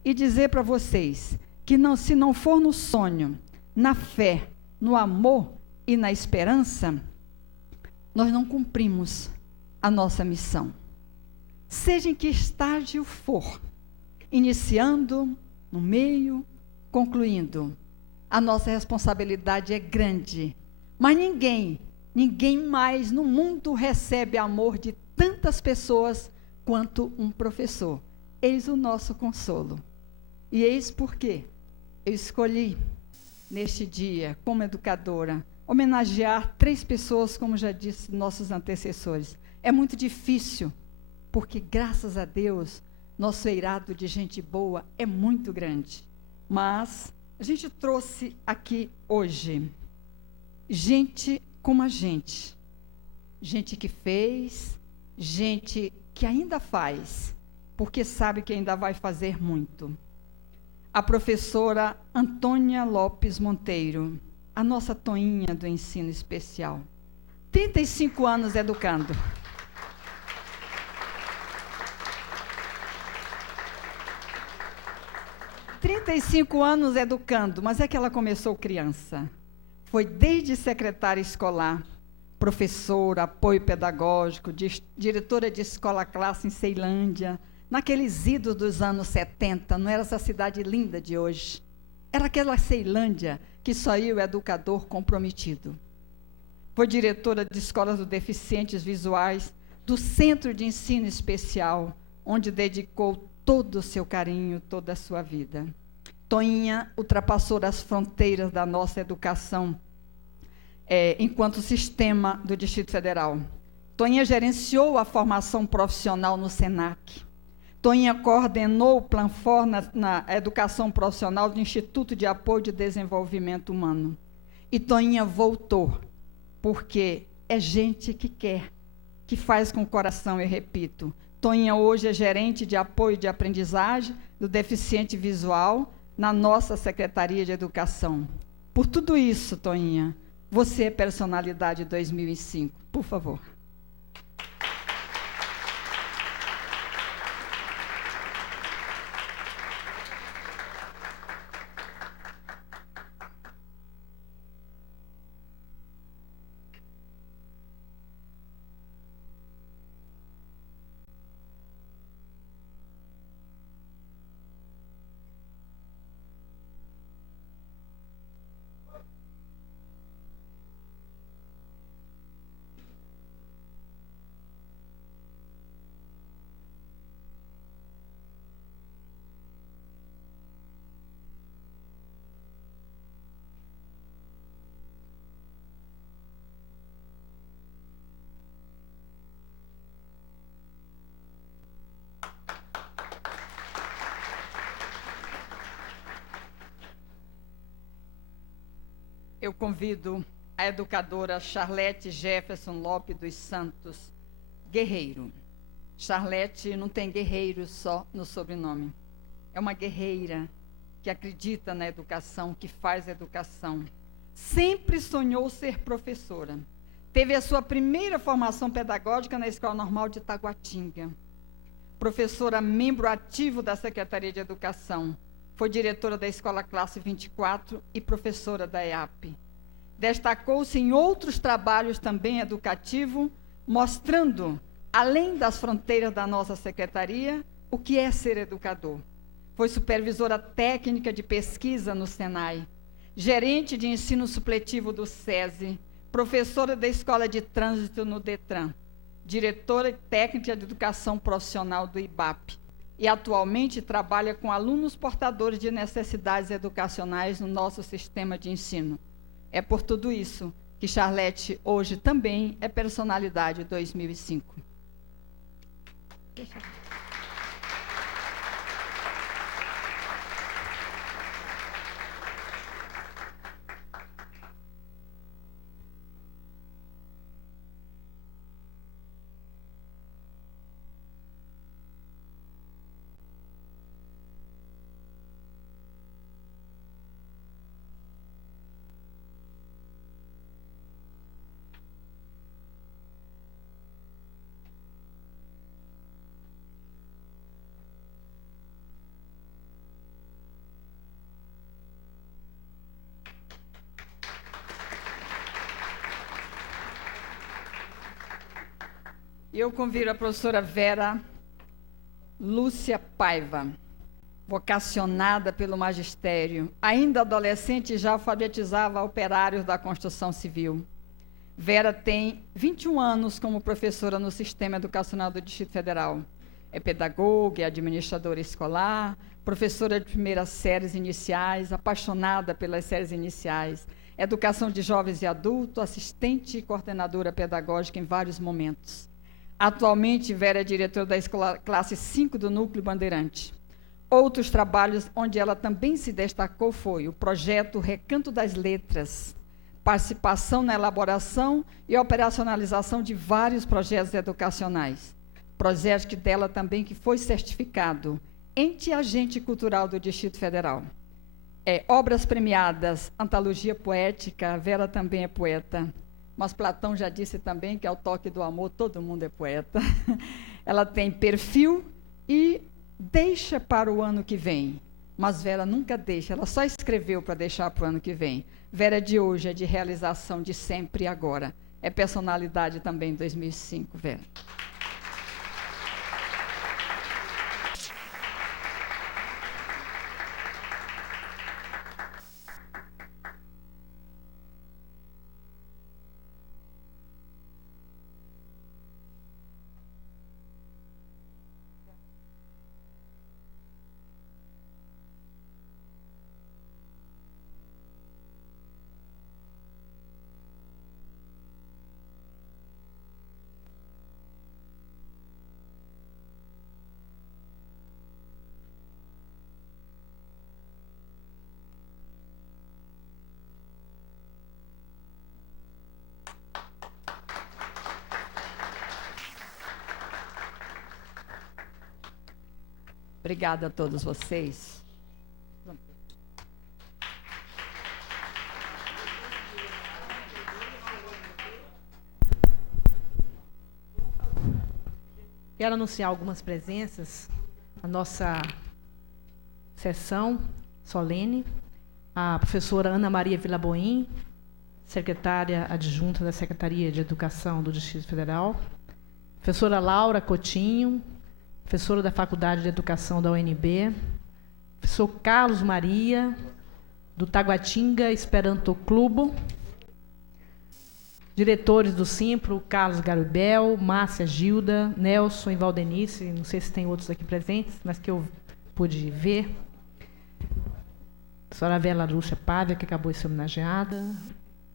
E dizer para vocês que se não for no sonho, na fé, no amor e na esperança, nós não cumprimos a nossa missão. Seja em que estágio for, iniciando, no meio, concluindo, a nossa responsabilidade é grande. Mas ninguém mais no mundo recebe amor de tantas pessoas quanto um professor. Eis o nosso consolo. E eis por quê eu escolhi, neste dia, como educadora, homenagear 3 pessoas, como já disse nossos antecessores. É muito difícil, porque, graças a Deus, nosso eirado de gente boa é muito grande. Mas a gente trouxe aqui hoje gente como a gente que fez, gente que ainda faz, porque sabe que ainda vai fazer muito. A professora Antônia Lopes Monteiro, a nossa Toinha do ensino especial. 35 anos educando. Mas é que ela começou criança. Foi desde secretária escolar, professora, apoio pedagógico, diretora de escola-classe em Ceilândia, naqueles idos dos anos 70, não era essa cidade linda de hoje. Era aquela Ceilândia que só ia o educador comprometido. Foi diretora de escolas dos deficientes visuais, do Centro de Ensino Especial, onde dedicou todo o seu carinho, toda a sua vida. Toinha ultrapassou as fronteiras da nossa educação enquanto sistema do Distrito Federal. Toinha gerenciou a formação profissional no SENAC. Toinha coordenou o Planfor na educação profissional do Instituto de Apoio de Desenvolvimento Humano. E Toinha voltou, porque é gente que quer, que faz com o coração, eu repito. Toinha hoje é gerente de apoio de aprendizagem do deficiente visual na nossa Secretaria de Educação. Por tudo isso, Toinha, você é personalidade 2005. Por favor. Eu convido a educadora Charlete Jefferson Lopes dos Santos Guerreiro. Charlete não tem guerreiro só no sobrenome. É uma guerreira que acredita na educação, que faz educação. Sempre sonhou ser professora. Teve a sua primeira formação pedagógica na Escola Normal de Taguatinga. Professora, membro ativo da Secretaria de Educação. Foi diretora da Escola Classe 24 e professora da EAP. Destacou-se em outros trabalhos também educativos, mostrando, além das fronteiras da nossa secretaria, o que é ser educador. Foi supervisora técnica de pesquisa no Senai, gerente de ensino supletivo do SESI, professora da Escola de Trânsito no DETRAN, diretora técnica de educação profissional do IBAP. E atualmente trabalha com alunos portadores de necessidades educacionais no nosso sistema de ensino. É por tudo isso que Charlete hoje também é personalidade 2005. Eu convido a professora Vera Lúcia Paiva, vocacionada pelo magistério. Ainda adolescente, já alfabetizava operários da construção civil. Vera tem 21 anos como professora no Sistema Educacional do Distrito Federal. É pedagoga, é administradora escolar, professora de primeiras séries iniciais, apaixonada pelas séries iniciais, educação de jovens e adultos, assistente e coordenadora pedagógica em vários momentos. Atualmente, Vera é diretora da escola classe 5 do Núcleo Bandeirante. Outros trabalhos onde ela também se destacou foi o projeto Recanto das Letras, participação na elaboração e operacionalização de vários projetos educacionais. Projeto dela também que foi certificado Ente Agente Cultural do Distrito Federal. Obras premiadas, antologia poética, a Vera também é poeta, mas Platão já disse também que ao toque do amor todo mundo é poeta. Ela tem perfil e deixa para o ano que vem, mas Vera nunca deixa, ela só escreveu para deixar para o ano que vem. Vera de hoje é de realização de sempre e agora. É personalidade também 2005, Vera. Obrigada a todos vocês. Quero anunciar algumas presenças. A nossa sessão solene, a professora Ana Maria Vilaboim, secretária adjunta da Secretaria de Educação do Distrito Federal, professora Laura Coutinho, professora da Faculdade de Educação da UNB, professor Carlos Maria, do Taguatinga Esperanto Clube, diretores do Simpro, Carlos Garibel, Márcia Gilda, Nelson e Valdenice, não sei se tem outros aqui presentes, mas que eu pude ver. A senhora Vera Lúcia Pávia, que acabou de ser homenageada,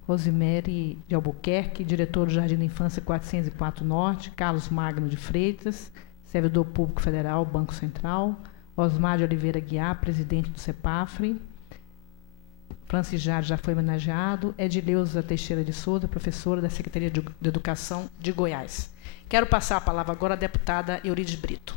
Rosemary de Albuquerque, diretor do Jardim da Infância 404 Norte, Carlos Magno de Freitas, servidor público federal, Banco Central, Osmar de Oliveira Guiar, presidente do CEPAFRE, Francis Jade já foi homenageado, Edileuza Teixeira de Souza, professora da Secretaria de Educação de Goiás. Quero passar a palavra agora à deputada Eurides Brito.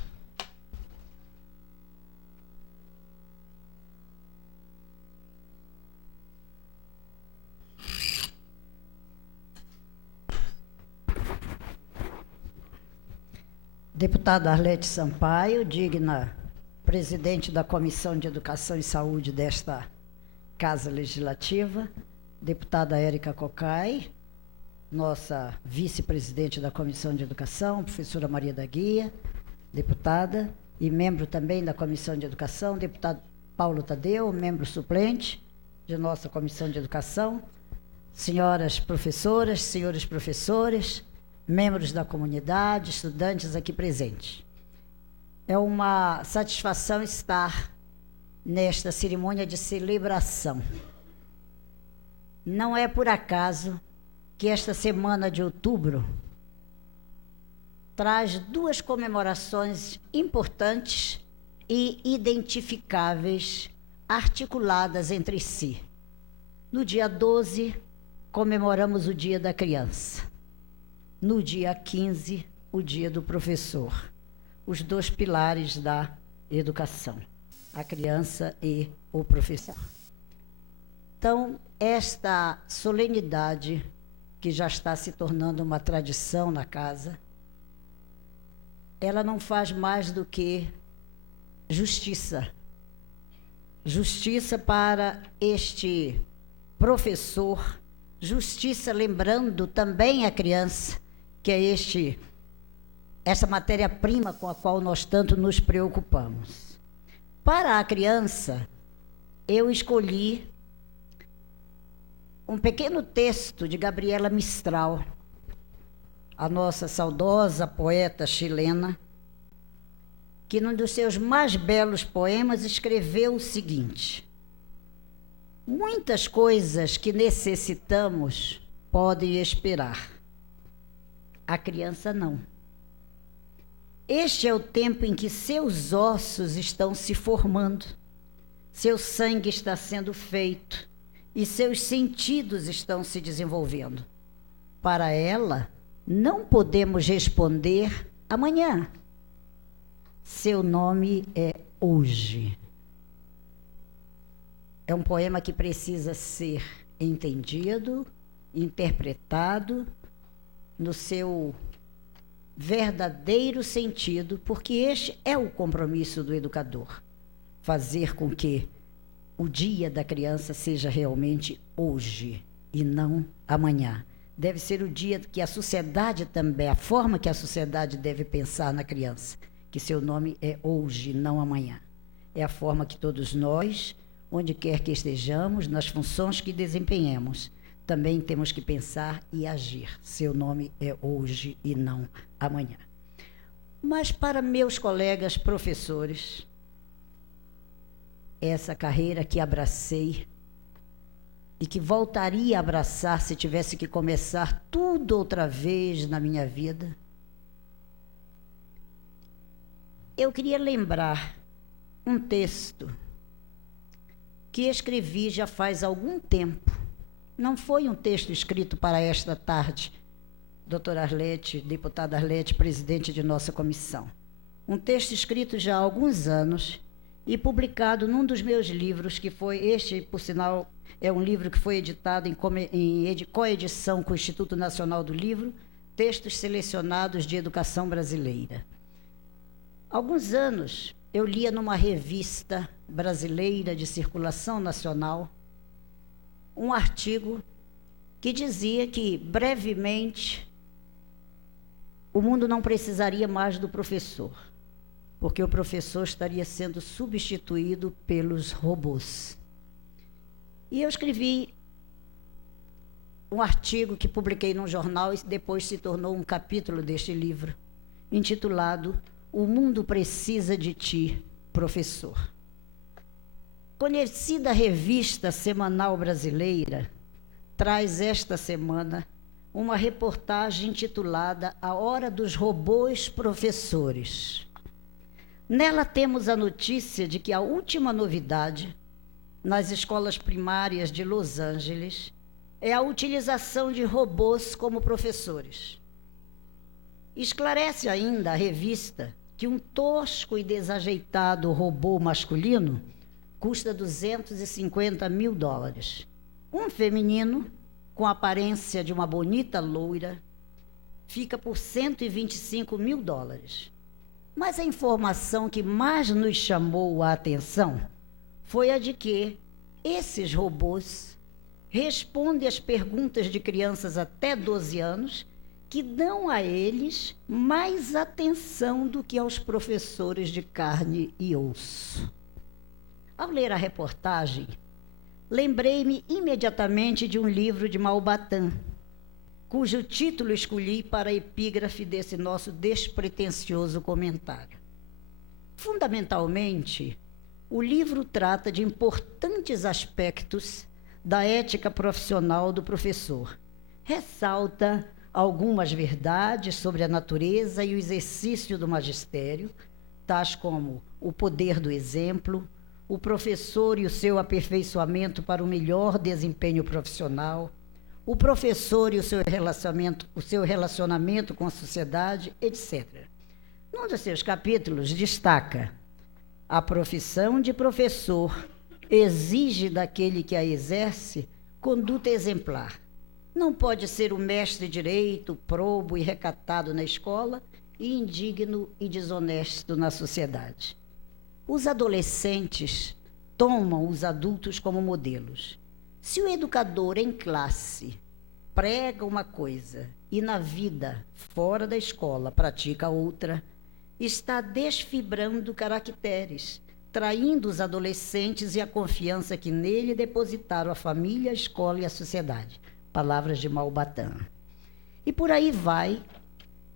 Deputada Arlete Sampaio, digna presidente da Comissão de Educação e Saúde desta Casa Legislativa, deputada Érica Cocai, nossa vice-presidente da Comissão de Educação, professora Maria da Guia, deputada, e membro também da Comissão de Educação, deputado Paulo Tadeu, membro suplente de nossa Comissão de Educação, senhoras professoras, senhores professores, membros da comunidade, estudantes aqui presentes. É uma satisfação estar nesta cerimônia de celebração. Não é por acaso que esta semana de outubro traz duas comemorações importantes e identificáveis, articuladas entre si. No dia 12, comemoramos o Dia da Criança. No dia 15, o Dia do Professor. Os dois pilares da educação, a criança e o professor. Então, esta solenidade, que já está se tornando uma tradição na casa, ela não faz mais do que justiça. Justiça para este professor, justiça lembrando também a criança, que é este essa matéria-prima com a qual nós tanto nos preocupamos. Para a criança, eu escolhi um pequeno texto de Gabriela Mistral, a nossa saudosa poeta chilena, que num dos seus mais belos poemas escreveu o seguinte: muitas coisas que necessitamos podem esperar. A criança não. Este é o tempo em que seus ossos estão se formando, seu sangue está sendo feito e seus sentidos estão se desenvolvendo. Para ela, não podemos responder amanhã. Seu nome é hoje. É um poema que precisa ser entendido, interpretado no seu verdadeiro sentido, porque este é o compromisso do educador, fazer com que o dia da criança seja realmente hoje e não amanhã. Deve ser o dia que a sociedade também, a forma que a sociedade deve pensar na criança, que seu nome é hoje, não amanhã. É a forma que todos nós, onde quer que estejamos, nas funções que desempenhemos, também temos que pensar e agir. Seu nome é hoje e não amanhã. Mas para meus colegas professores, essa carreira que abracei e que voltaria a abraçar se tivesse que começar tudo outra vez na minha vida, eu queria lembrar um texto que escrevi já faz algum tempo. Não foi um texto escrito para esta tarde, doutora Arlete, deputada Arlete, presidente de nossa comissão. Um texto escrito já há alguns anos e publicado num dos meus livros, que foi este, por sinal, é um livro que foi editado em coedição com o Instituto Nacional do Livro, Textos Selecionados de Educação Brasileira. Há alguns anos, eu lia numa revista brasileira de circulação nacional um artigo que dizia que, brevemente, o mundo não precisaria mais do professor, porque o professor estaria sendo substituído pelos robôs. E eu escrevi um artigo que publiquei num jornal e depois se tornou um capítulo deste livro, intitulado O Mundo Precisa de Ti, Professor. Conhecida revista semanal brasileira traz esta semana uma reportagem intitulada A Hora dos Robôs Professores. Nela temos a notícia de que a última novidade nas escolas primárias de Los Angeles é a utilização de robôs como professores. Esclarece ainda a revista que um tosco e desajeitado robô masculino custa $250 mil. Um feminino, com a aparência de uma bonita loira, fica por $125 mil. Mas a informação que mais nos chamou a atenção foi a de que esses robôs respondem às perguntas de crianças até 12 anos, que dão a eles mais atenção do que aos professores de carne e osso. Ao ler a reportagem, lembrei-me imediatamente de um livro de Malbatã, cujo título escolhi para a epígrafe desse nosso despretensioso comentário. Fundamentalmente, o livro trata de importantes aspectos da ética profissional do professor. Ressalta algumas verdades sobre a natureza e o exercício do magistério, tais como o poder do exemplo, o professor e o seu aperfeiçoamento para o melhor desempenho profissional, o professor e o seu relacionamento com a sociedade, etc. Num dos seus capítulos, destaca: a profissão de professor exige daquele que a exerce conduta exemplar. Não pode ser o mestre direito, probo e recatado na escola e indigno e desonesto na sociedade. Os adolescentes tomam os adultos como modelos. Se o educador em classe prega uma coisa e na vida fora da escola pratica outra, está desfibrando caracteres, traindo os adolescentes e a confiança que nele depositaram a família, a escola e a sociedade. Palavras de Malbatã. E por aí vai,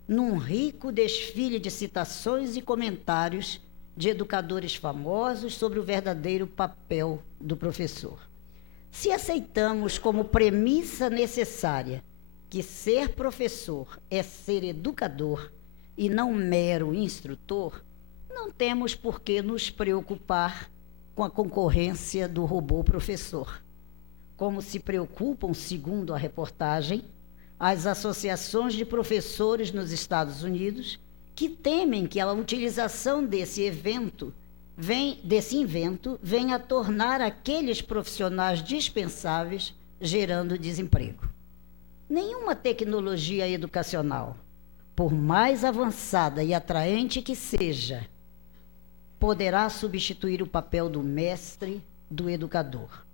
num rico desfile de citações e comentários de educadores famosos sobre o verdadeiro papel do professor. Se aceitamos como premissa necessária que ser professor é ser educador e não mero instrutor, não temos por que nos preocupar com a concorrência do robô professor, como se preocupam, segundo a reportagem, as associações de professores nos Estados Unidos, que temem que a utilização desse invento venha a tornar aqueles profissionais dispensáveis, gerando desemprego. Nenhuma tecnologia educacional, por mais avançada e atraente que seja, poderá substituir o papel do mestre, do educador.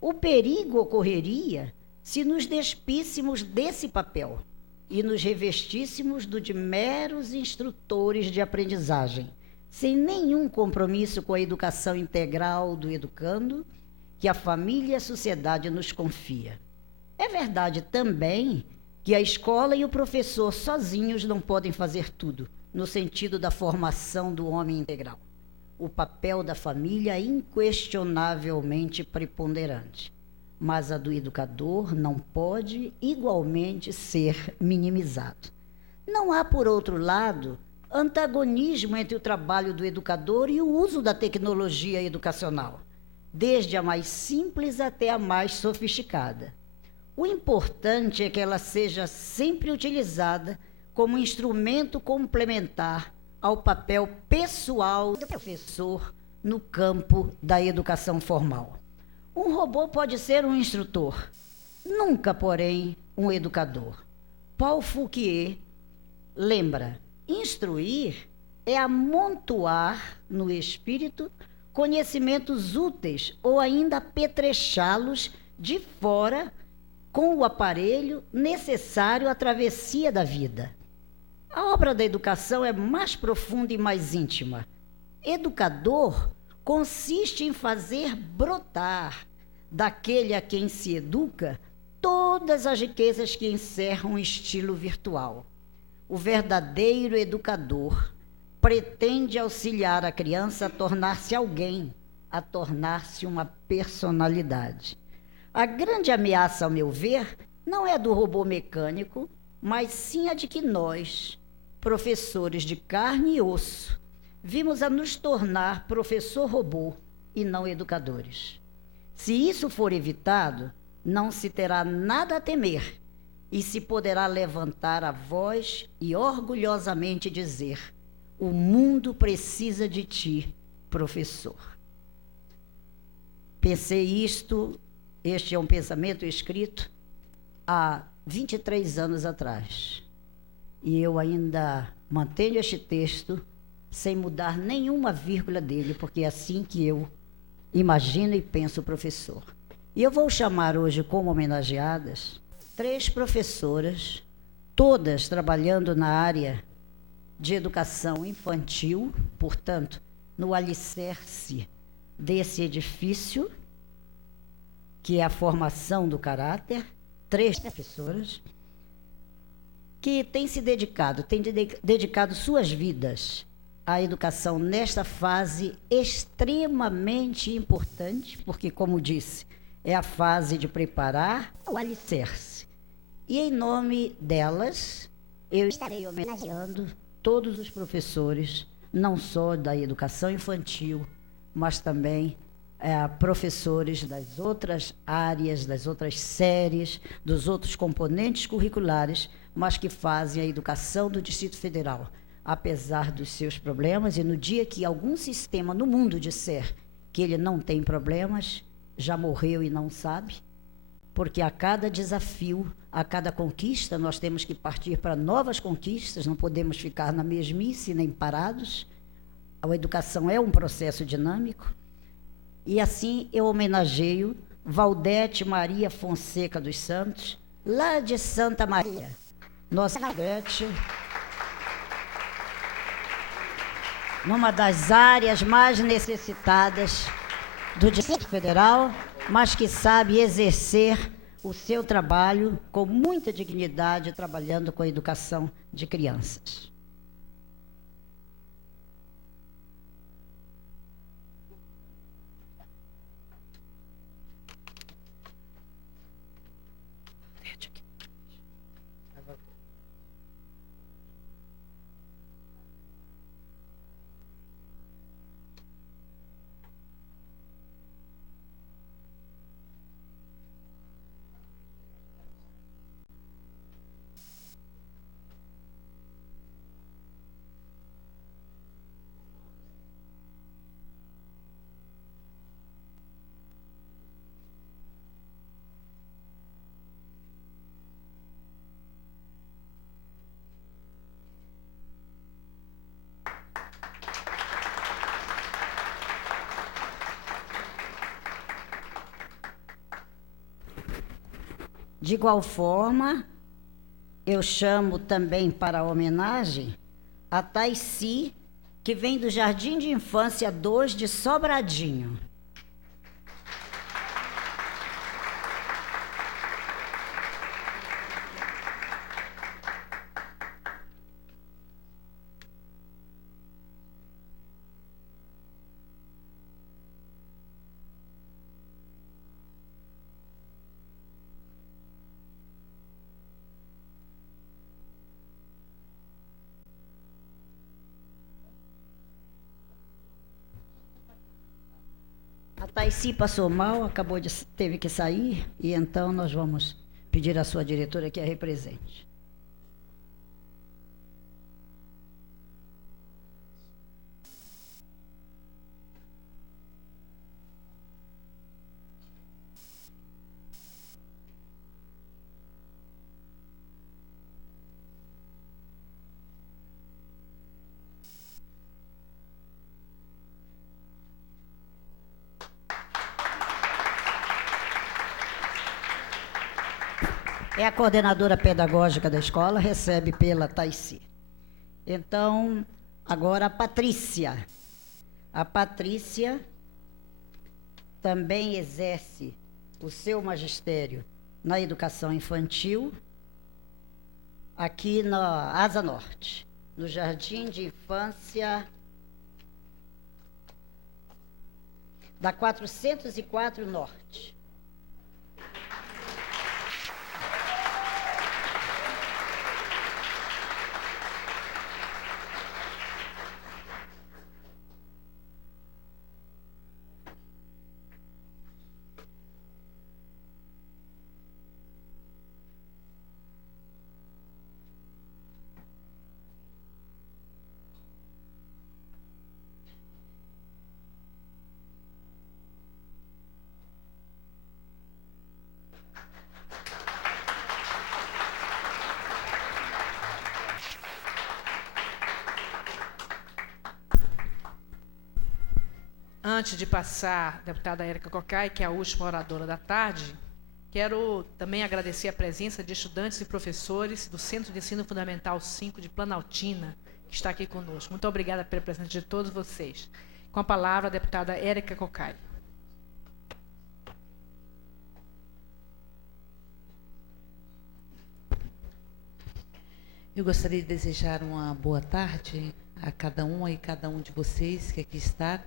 O perigo ocorreria se nos despíssemos desse papel e nos revestíssemos de meros instrutores de aprendizagem, sem nenhum compromisso com a educação integral do educando que a família e a sociedade nos confia. É verdade também que a escola e o professor sozinhos não podem fazer tudo, no sentido da formação do homem integral. O papel da família é inquestionavelmente preponderante, mas a do educador não pode igualmente ser minimizado. Não há, por outro lado, antagonismo entre o trabalho do educador e o uso da tecnologia educacional, desde a mais simples até a mais sofisticada. O importante é que ela seja sempre utilizada como instrumento complementar ao papel pessoal do professor no campo da educação formal. Um robô pode ser um instrutor, nunca, porém, um educador. Paul Fouquier lembra: instruir é amontoar no espírito conhecimentos úteis ou ainda apetrechá-los de fora com o aparelho necessário à travessia da vida. A obra da educação é mais profunda e mais íntima. Educador consiste em fazer brotar daquele a quem se educa todas as riquezas que encerram um estilo virtual. O verdadeiro educador pretende auxiliar a criança a tornar-se alguém, a tornar-se uma personalidade. A grande ameaça, ao meu ver, não é do robô mecânico, mas sim a de que nós, professores de carne e osso, vimos a nos tornar professor robô e não educadores. Se isso for evitado, não se terá nada a temer e se poderá levantar a voz e orgulhosamente dizer: o mundo precisa de ti, professor. Pensei este é um pensamento escrito há 23 anos atrás. E eu ainda mantenho este texto sem mudar nenhuma vírgula dele, porque é assim que eu imagino e penso o professor. E eu vou chamar hoje como homenageadas 3 professoras, todas trabalhando na área de educação infantil, portanto, no alicerce desse edifício, que é a formação do caráter. 3 professoras que têm se dedicado, dedicado suas vidas à educação nesta fase extremamente importante, porque, como disse, é a fase de preparar o alicerce. E, em nome delas, eu estarei homenageando todos os professores, não só da educação infantil, mas também professores das outras áreas, das outras séries, dos outros componentes curriculares, mas que fazem a educação do Distrito Federal, apesar dos seus problemas. E no dia que algum sistema no mundo disser que ele não tem problemas, já morreu e não sabe, porque a cada desafio, a cada conquista, nós temos que partir para novas conquistas, não podemos ficar na mesmice nem parados. A educação é um processo dinâmico. E assim eu homenageio Valdete Maria Fonseca dos Santos, lá de Santa Maria, nossa integrante, numa das áreas mais necessitadas do Distrito Federal, mas que sabe exercer o seu trabalho com muita dignidade, trabalhando com a educação de crianças. De igual forma, eu chamo também para a homenagem a Taici, que vem do Jardim de Infância 2 de Sobradinho. A Taici passou mal, teve que sair, e então nós vamos pedir à sua diretora que a represente. É a coordenadora pedagógica da escola, recebe pela Taici. Então, agora a Patrícia. A Patrícia também exerce o seu magistério na educação infantil, aqui na Asa Norte, no Jardim de Infância da 404 Norte. Antes de passar a deputada Érica Cocai, que é a última oradora da tarde, quero também agradecer a presença de estudantes e professores do Centro de Ensino Fundamental 5 de Planaltina, que está aqui conosco. Muito obrigada pela presença de todos vocês. Com a palavra, a deputada Érica Cocai. Eu gostaria de desejar uma boa tarde a cada uma e cada um de vocês que aqui está,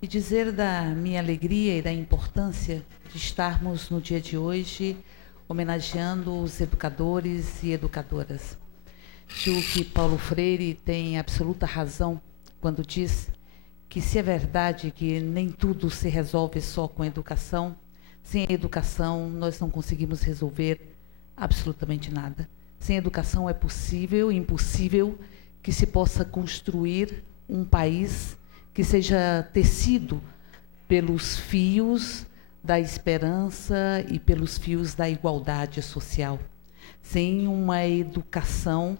e dizer da minha alegria e da importância de estarmos no dia de hoje homenageando os educadores e educadoras. Julgo que Paulo Freire tem absoluta razão quando diz que, se é verdade que nem tudo se resolve só com educação, sem educação nós não conseguimos resolver absolutamente nada. Sem educação é possível e impossível que se possa construir um país que seja tecido pelos fios da esperança e pelos fios da igualdade social. Sem uma educação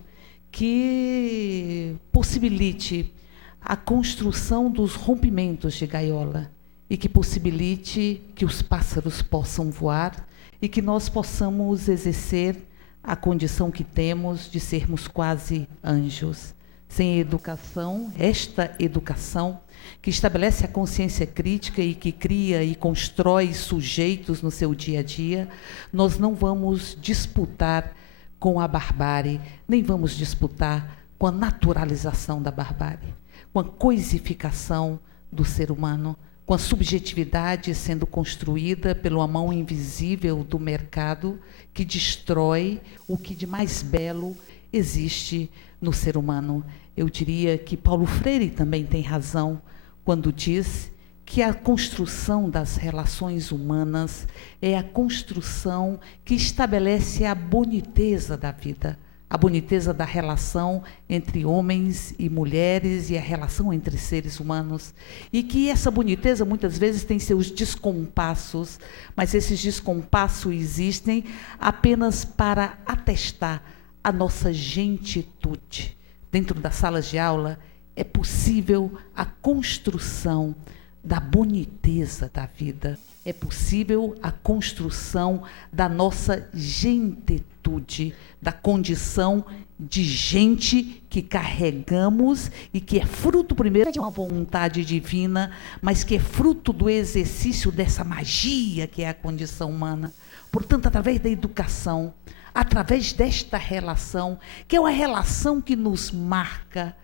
que possibilite a construção dos rompimentos de gaiola e que possibilite que os pássaros possam voar e que nós possamos exercer a condição que temos de sermos quase anjos. Sem educação, esta educação que estabelece a consciência crítica e que cria e constrói sujeitos no seu dia a dia, nós não vamos disputar com a barbárie, nem vamos disputar com a naturalização da barbárie, com a coisificação do ser humano, com a subjetividade sendo construída pela mão invisível do mercado que destrói o que de mais belo existe no ser humano. Eu diria que Paulo Freire também tem razão quando diz que a construção das relações humanas é a construção que estabelece a boniteza da vida, a boniteza da relação entre homens e mulheres e a relação entre seres humanos. E que essa boniteza muitas vezes tem seus descompassos, mas esses descompassos existem apenas para atestar a nossa gentitude. Dentro das salas de aula é possível a construção da boniteza da vida, é possível a construção da nossa gentitude, da condição de gente que carregamos e que é fruto primeiro de uma vontade divina, mas que é fruto do exercício dessa magia que é a condição humana. Portanto, através da educação, através desta relação, que é uma relação que nos marca,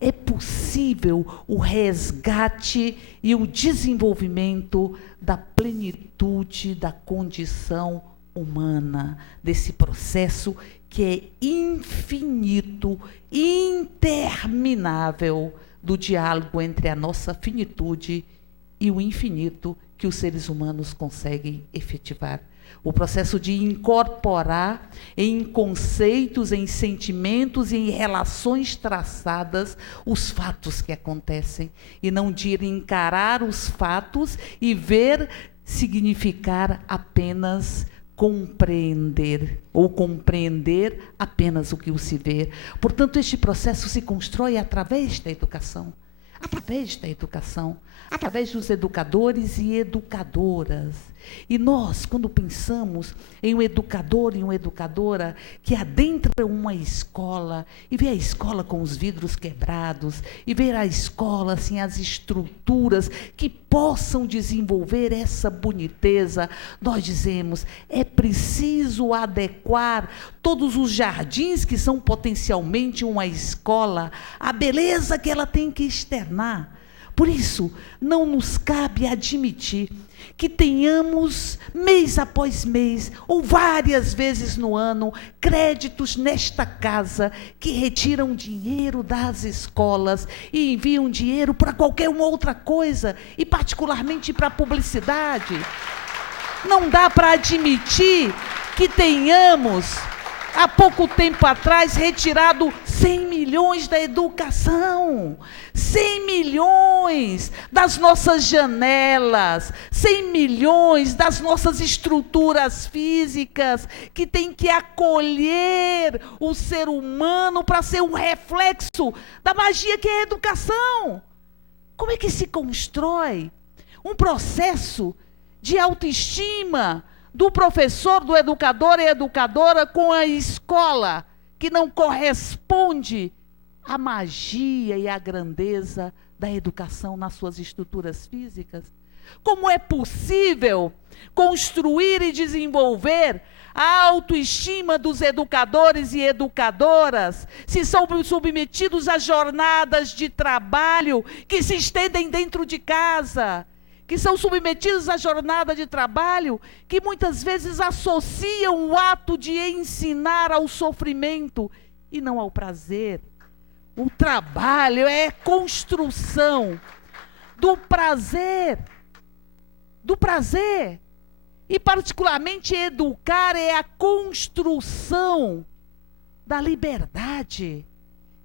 é possível o resgate e o desenvolvimento da plenitude da condição humana, desse processo que é infinito, interminável, do diálogo entre a nossa finitude e o infinito que os seres humanos conseguem efetivar. O processo de incorporar em conceitos, em sentimentos e em relações traçadas os fatos que acontecem, e não de encarar os fatos e ver significar apenas compreender, ou compreender apenas o que o se vê. Portanto, este processo se constrói através da educação, através dos educadores e educadoras. E nós, quando pensamos em um educador e uma educadora que adentra uma escola e vê a escola com os vidros quebrados, e ver a escola, assim, as estruturas que possam desenvolver essa boniteza, nós dizemos, é preciso adequar todos os jardins que são potencialmente uma escola, à beleza que ela tem que externar. Por isso, não nos cabe admitir que tenhamos, mês após mês, ou várias vezes no ano, créditos nesta casa que retiram dinheiro das escolas e enviam dinheiro para qualquer uma outra coisa, e particularmente para a publicidade. Não dá para admitir que tenhamos, há pouco tempo atrás, retirado 100 milhões da educação, 100 milhões das nossas janelas, 100 milhões das nossas estruturas físicas, que tem que acolher o ser humano para ser um reflexo da magia que é a educação. Como é que se constrói um processo de autoestima do professor, do educador e educadora com a escola, que não corresponde à magia e à grandeza da educação nas suas estruturas físicas? Como é possível construir e desenvolver a autoestima dos educadores e educadoras se são submetidos a jornadas de trabalho que se estendem dentro de casa, que são submetidos à jornada de trabalho que muitas vezes associam o ato de ensinar ao sofrimento e não ao prazer? O trabalho é construção do prazer. E particularmente educar é a construção da liberdade,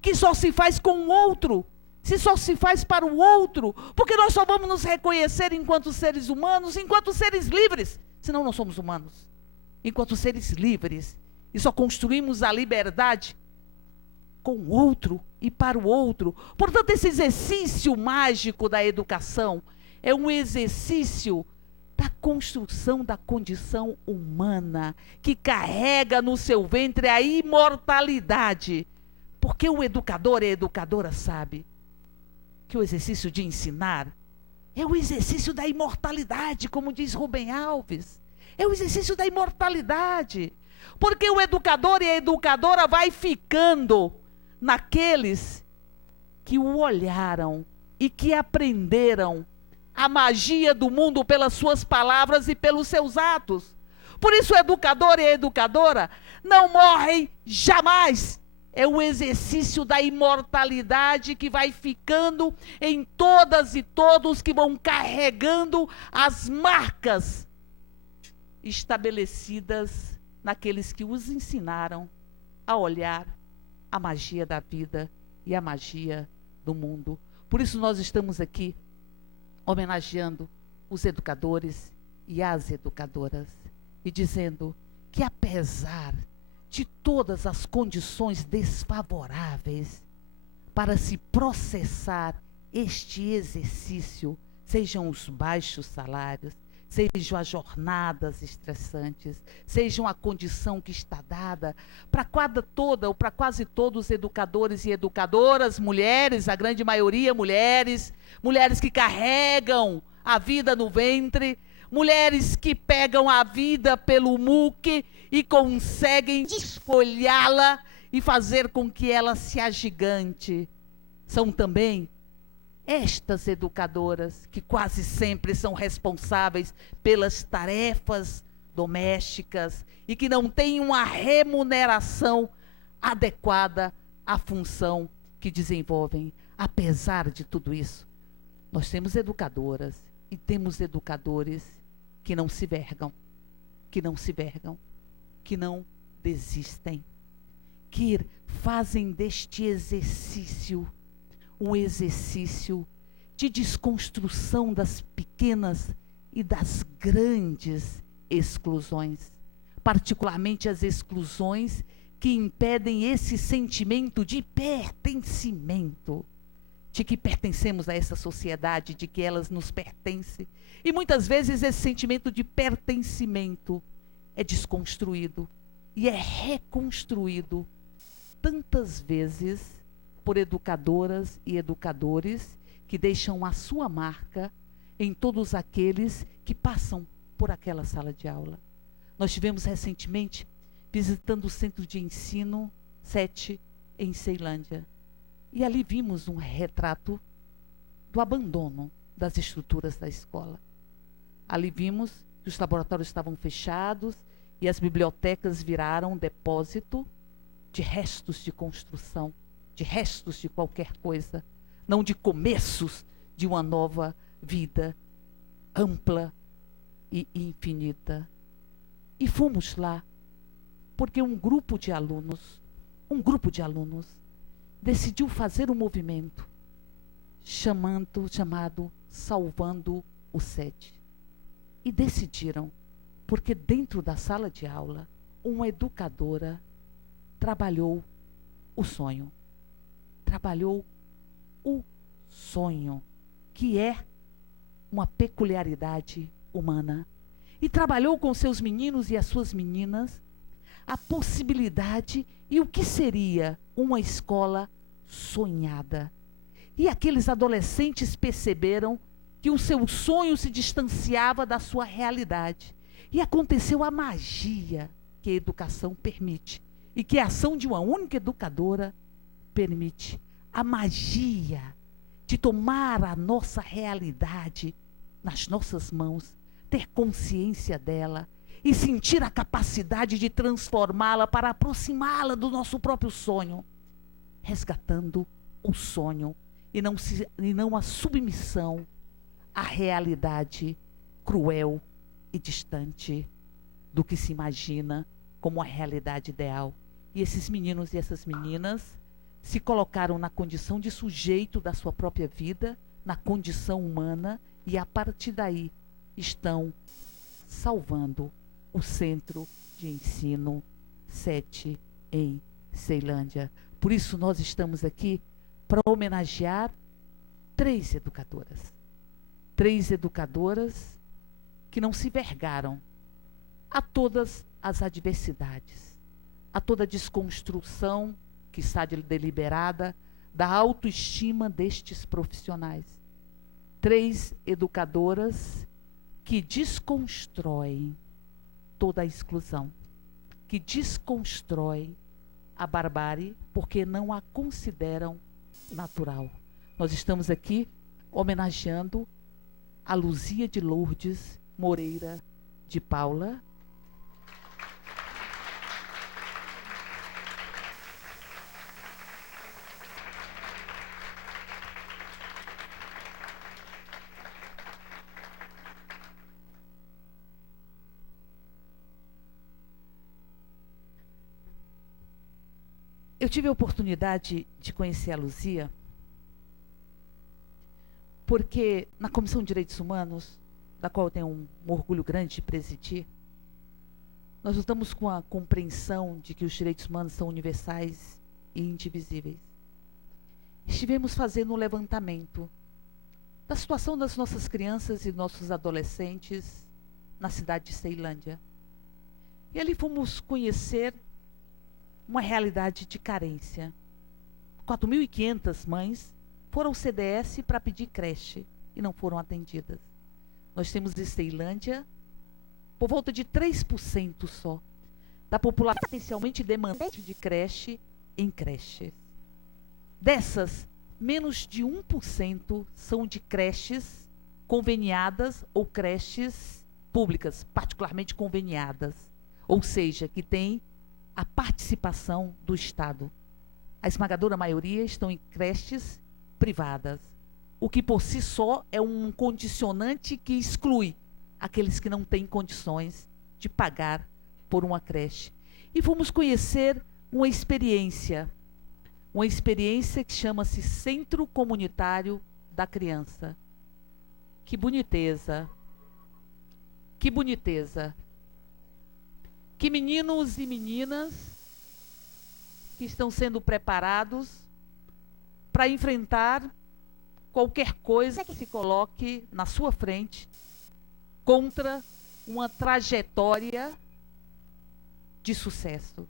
que só se faz com o outro, se só se faz para o outro, porque nós só vamos nos reconhecer enquanto seres humanos, enquanto seres livres, senão não somos humanos, enquanto seres livres, e só construímos a liberdade com o outro e para o outro. Portanto, esse exercício mágico da educação é um exercício da construção da condição humana, que carrega no seu ventre a imortalidade. Porque o educador e a educadora sabe que o exercício de ensinar é o exercício da imortalidade, como diz Rubem Alves. É o exercício da imortalidade. Porque o educador e a educadora vai ficando naqueles que o olharam e que aprenderam a magia do mundo pelas suas palavras e pelos seus atos. Por isso o educador e a educadora não morrem jamais. É o exercício da imortalidade que vai ficando em todas e todos que vão carregando as marcas estabelecidas naqueles que os ensinaram a olhar a magia da vida e a magia do mundo. Por isso nós estamos aqui homenageando os educadores e as educadoras e dizendo que, apesar de todas as condições desfavoráveis para se processar este exercício, sejam os baixos salários, sejam as jornadas estressantes, sejam a condição que está dada para quase todos os educadores e educadoras, mulheres, a grande maioria mulheres que carregam a vida no ventre, mulheres que pegam a vida pelo muque e conseguem desfolhá-la e fazer com que ela se agigante. São também estas educadoras que quase sempre são responsáveis pelas tarefas domésticas e que não têm uma remuneração adequada à função que desenvolvem. Apesar de tudo isso, nós temos educadoras e temos educadores que não se vergam, que não desistem, que fazem deste exercício um exercício de desconstrução das pequenas e das grandes exclusões, particularmente as exclusões que impedem esse sentimento de pertencimento, de que pertencemos a essa sociedade, de que elas nos pertencem. E muitas vezes esse sentimento de pertencimento é desconstruído e é reconstruído tantas vezes por educadoras e educadores que deixam a sua marca em todos aqueles que passam por aquela sala de aula. Nós tivemos recentemente visitando o Centro de Ensino 7 em Ceilândia. E ali vimos um retrato do abandono das estruturas da escola. Ali vimos que os laboratórios estavam fechados e as bibliotecas viraram um depósito de restos de construção, de restos de qualquer coisa, não de começos de uma nova vida ampla e infinita. E fomos lá porque um grupo de alunos decidiu fazer um movimento chamado Salvando o SED. E decidiram, porque dentro da sala de aula, uma educadora trabalhou o sonho, que é uma peculiaridade humana, e trabalhou com seus meninos e as suas meninas a possibilidade e o que seria uma escola sonhada. E aqueles adolescentes perceberam que o seu sonho se distanciava da sua realidade. E aconteceu a magia que a educação permite e que a ação de uma única educadora permite. A magia de tomar a nossa realidade nas nossas mãos, ter consciência dela e sentir a capacidade de transformá-la para aproximá-la do nosso próprio sonho, resgatando o sonho e não a submissão à realidade cruel e distante do que se imagina como a realidade ideal. E esses meninos e essas meninas se colocaram na condição de sujeito da sua própria vida, na condição humana, e a partir daí estão salvando o Centro de Ensino 7 em Ceilândia. Por isso nós estamos aqui para homenagear três educadoras que não se vergaram a todas as adversidades, a toda a desconstrução que está deliberada da autoestima destes profissionais. 3 educadoras que desconstroem toda a exclusão, que desconstroem a barbárie, porque não a consideram natural. Nós estamos aqui homenageando a Luzia de Lourdes Moreira de Paula. Eu tive a oportunidade de conhecer a Luzia porque na Comissão de Direitos Humanos, da qual eu tenho um orgulho grande de presidir, nós estamos com a compreensão de que os direitos humanos são universais e indivisíveis. Estivemos fazendo um levantamento da situação das nossas crianças e nossos adolescentes na cidade de Ceilândia. E ali fomos conhecer uma realidade de carência. 4.500 mães foram ao CDS para pedir creche e não foram atendidas. Nós temos em Ceilândia por volta de 3% só da população potencialmente demandante de creche em creches. Dessas, menos de 1% são de creches conveniadas ou creches públicas, particularmente conveniadas, ou seja, que têm a participação do Estado. A esmagadora maioria estão em creches privadas, o que por si só é um condicionante que exclui aqueles que não têm condições de pagar por uma creche. E fomos conhecer uma experiência que chama-se Centro Comunitário da Criança. Que boniteza! Que boniteza! Que meninos e meninas que estão sendo preparados para enfrentar qualquer coisa que se coloque na sua frente contra uma trajetória de sucesso.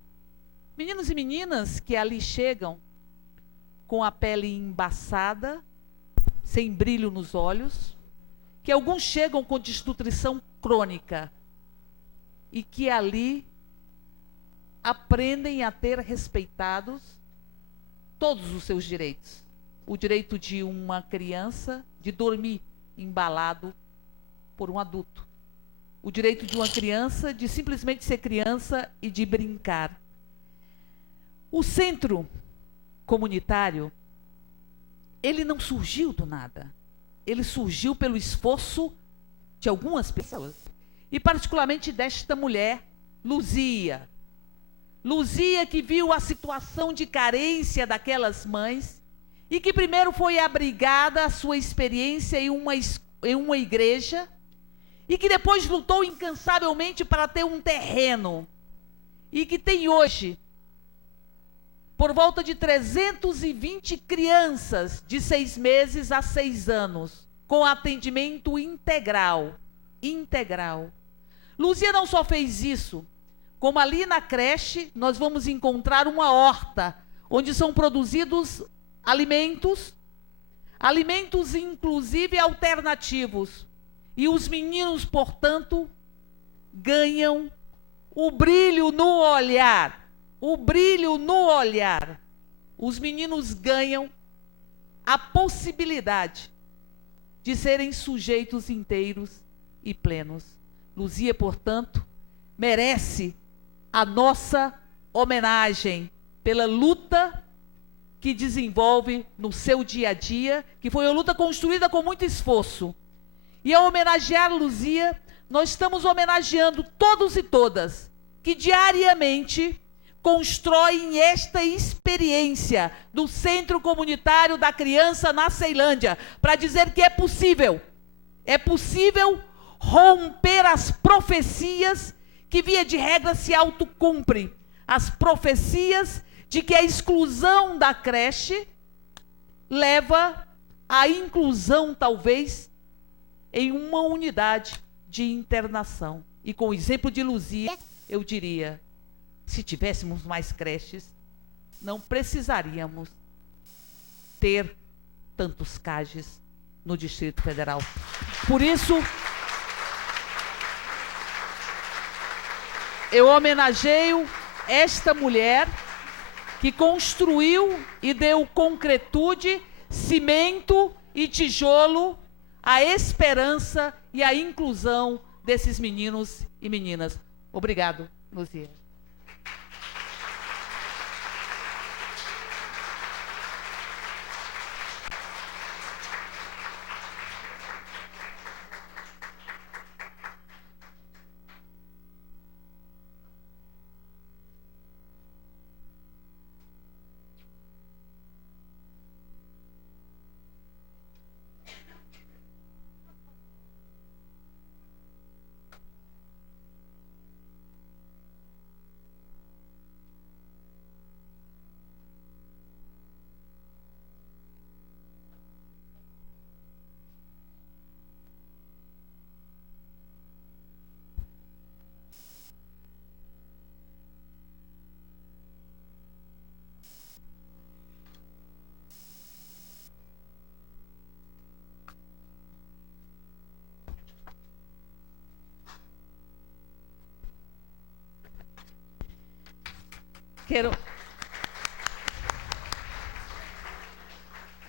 Meninos e meninas que ali chegam com a pele embaçada, sem brilho nos olhos, que alguns chegam com desnutrição crônica, e que ali aprendem a ter respeitados todos os seus direitos. O direito de uma criança de dormir embalado por um adulto. O direito de uma criança de simplesmente ser criança e de brincar. O centro comunitário, ele não surgiu do nada. Ele surgiu pelo esforço de algumas pessoas. E particularmente desta mulher, Luzia. Luzia que viu a situação de carência daquelas mães e que primeiro foi abrigada a sua experiência em uma igreja e que depois lutou incansavelmente para ter um terreno e que tem hoje por volta de 320 crianças de 6 meses a 6 anos com atendimento integral. Luzia não só fez isso, como ali na creche nós vamos encontrar uma horta, onde são produzidos alimentos inclusive alternativos. E os meninos, portanto, ganham o brilho no olhar. Os meninos ganham a possibilidade de serem sujeitos inteiros e plenos. Luzia, portanto, merece a nossa homenagem pela luta que desenvolve no seu dia a dia, que foi uma luta construída com muito esforço. E ao homenagear Luzia, nós estamos homenageando todos e todas que diariamente constroem esta experiência do Centro Comunitário da Criança na Ceilândia, para dizer que é possível romper as profecias que via de regra se autocumprem, as profecias de que a exclusão da creche leva à inclusão, talvez, em uma unidade de internação. E com o exemplo de Luzia, eu diria, se tivéssemos mais creches, não precisaríamos ter tantos CAGES no Distrito Federal. Por isso, eu homenageio esta mulher que construiu e deu concretude, cimento e tijolo à esperança e à inclusão desses meninos e meninas. Obrigado, Luzia.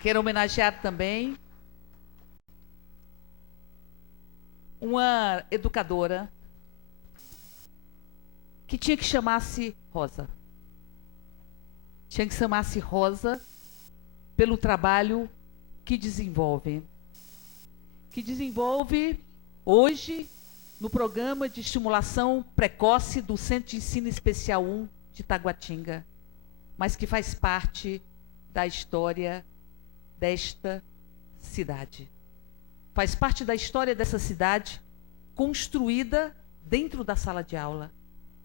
Quero homenagear também uma educadora que tinha que chamar-se Rosa. Tinha que chamar-se Rosa pelo trabalho que desenvolve. Que desenvolve hoje no programa de estimulação precoce do Centro de Ensino Especial 1 de Taguatinga, mas que faz parte da história desta cidade. Faz parte da história dessa cidade, construída dentro da sala de aula,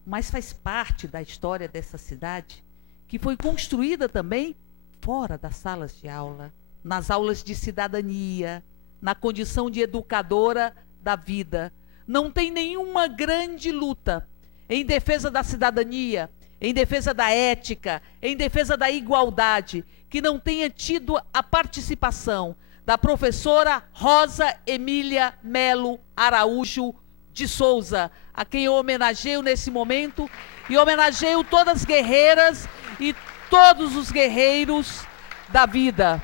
mas faz parte da história dessa cidade, que foi construída também fora das salas de aula, nas aulas de cidadania, na condição de educadora da vida. Não tem nenhuma grande luta em defesa da cidadania, em defesa da ética, em defesa da igualdade, que não tenha tido a participação da professora Rosa Emília Melo Araújo de Souza, a quem eu homenageio nesse momento, e homenageio todas as guerreiras e todos os guerreiros da vida.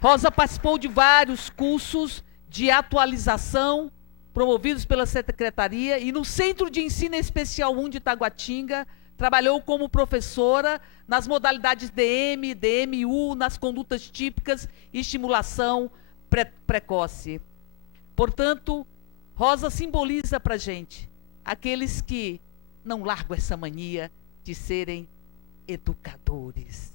Rosa participou de vários cursos de atualização promovidos pela Secretaria, e no Centro de Ensino Especial 1 de Taguatinga trabalhou como professora nas modalidades DM, DMU, nas condutas típicas e estimulação precoce. Portanto, Rosa simboliza para a gente aqueles que não largam essa mania de serem educadores.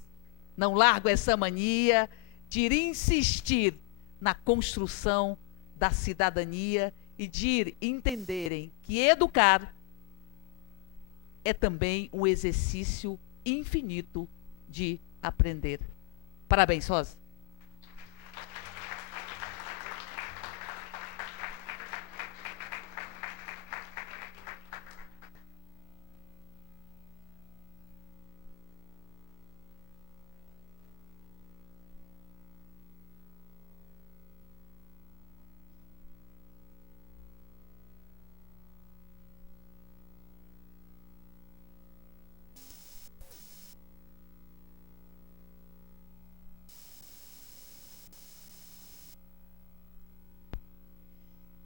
Não largam essa mania de insistir na construção da cidadania e de entenderem que educar é também um exercício infinito de aprender. Parabéns, Rosa.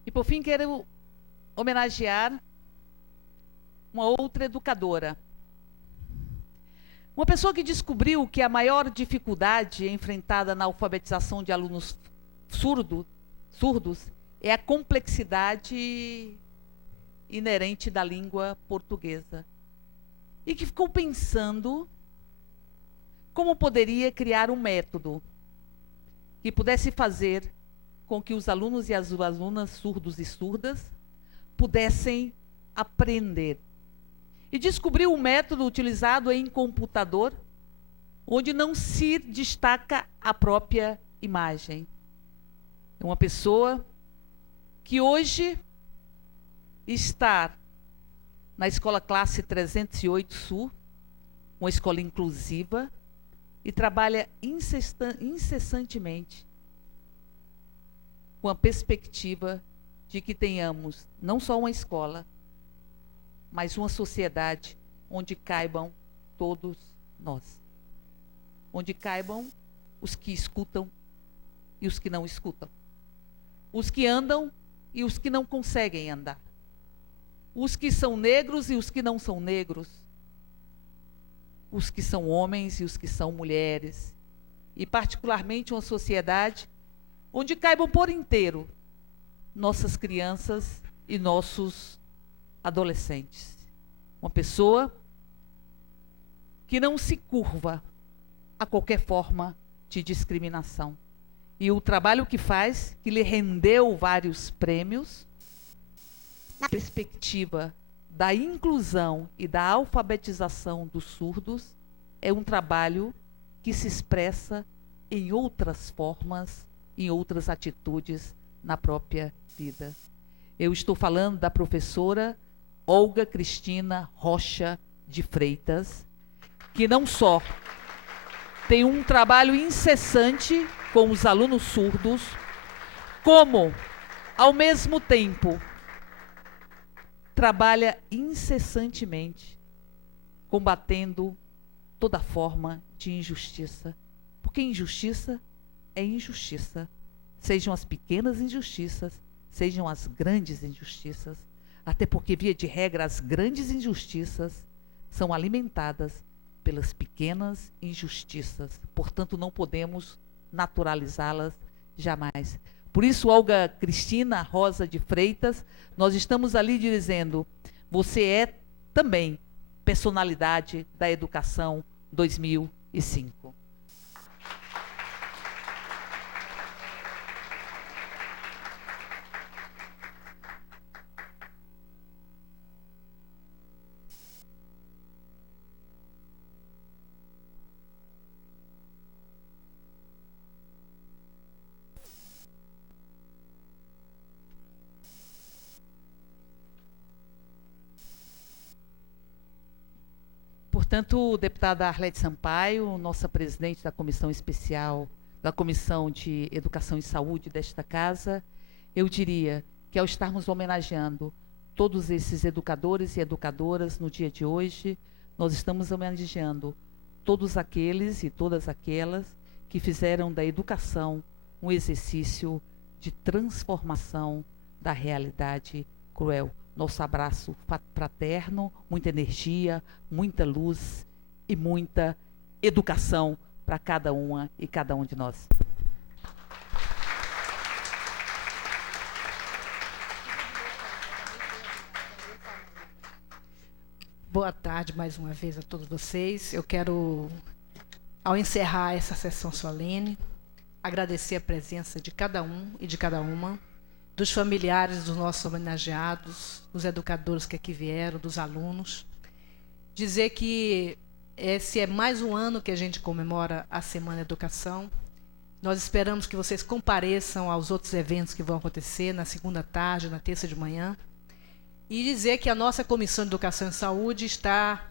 E, por fim, quero homenagear uma outra educadora. Uma pessoa que descobriu que a maior dificuldade enfrentada na alfabetização de alunos surdos é a complexidade inerente da língua portuguesa. E que ficou pensando como poderia criar um método que pudesse fazer com que os alunos e as alunas surdos e surdas pudessem aprender. E descobriu um método utilizado em computador, onde não se destaca a própria imagem. É uma pessoa que hoje estar na escola classe 308 Sul, uma escola inclusiva, e trabalha incessantemente com a perspectiva de que tenhamos não só uma escola, mas uma sociedade onde caibam todos nós. Onde caibam os que escutam e os que não escutam. Os que andam e os que não conseguem andar. Os que são negros e os que não são negros. Os que são homens e os que são mulheres. E particularmente uma sociedade onde caibam por inteiro nossas crianças e nossos adolescentes. Uma pessoa que não se curva a qualquer forma de discriminação. E o trabalho que faz, que lhe rendeu vários prêmios, na perspectiva da inclusão e da alfabetização dos surdos, é um trabalho que se expressa em outras formas, em outras atitudes na própria vida. Eu estou falando da professora Olga Cristina Rocha de Freitas, que não só tem um trabalho incessante com os alunos surdos, como, ao mesmo tempo, trabalha incessantemente combatendo toda forma de injustiça. Porque injustiça é injustiça. Sejam as pequenas injustiças, sejam as grandes injustiças. Até porque, via de regra, as grandes injustiças são alimentadas pelas pequenas injustiças. Portanto, não podemos naturalizá-las jamais. Por isso, Olga Cristina Rosa de Freitas, nós estamos ali dizendo, você é também personalidade da educação 2005. Portanto, deputada Arlete Sampaio, nossa presidente da Comissão Especial, da Comissão de Educação e Saúde desta casa, eu diria que ao estarmos homenageando todos esses educadores e educadoras no dia de hoje, nós estamos homenageando todos aqueles e todas aquelas que fizeram da educação um exercício de transformação da realidade cruel. Nosso abraço fraterno, muita energia, muita luz e muita educação para cada uma e cada um de nós. Boa tarde mais uma vez a todos vocês. Eu quero, ao encerrar essa sessão solene, agradecer a presença de cada um e de cada uma, dos familiares dos nossos homenageados, dos educadores que aqui vieram, dos alunos. Dizer que esse é mais um ano que a gente comemora a Semana da Educação. Nós esperamos que vocês compareçam aos outros eventos que vão acontecer na segunda tarde, na terça de manhã. E dizer que a nossa Comissão de Educação e Saúde está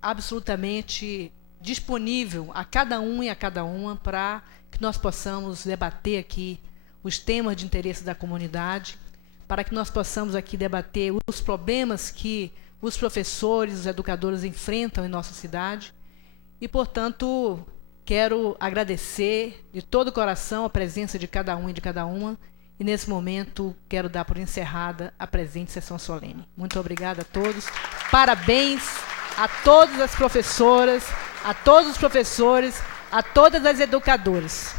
absolutamente disponível a cada um e a cada uma para que nós possamos debater aqui os temas de interesse da comunidade, para que nós possamos aqui debater os problemas que os professores, os educadores enfrentam em nossa cidade. E, portanto, quero agradecer de todo o coração a presença de cada um e de cada uma. E, nesse momento, quero dar por encerrada a presente sessão solene. Muito obrigada a todos. Parabéns a todas as professoras, a todos os professores, a todas as educadoras.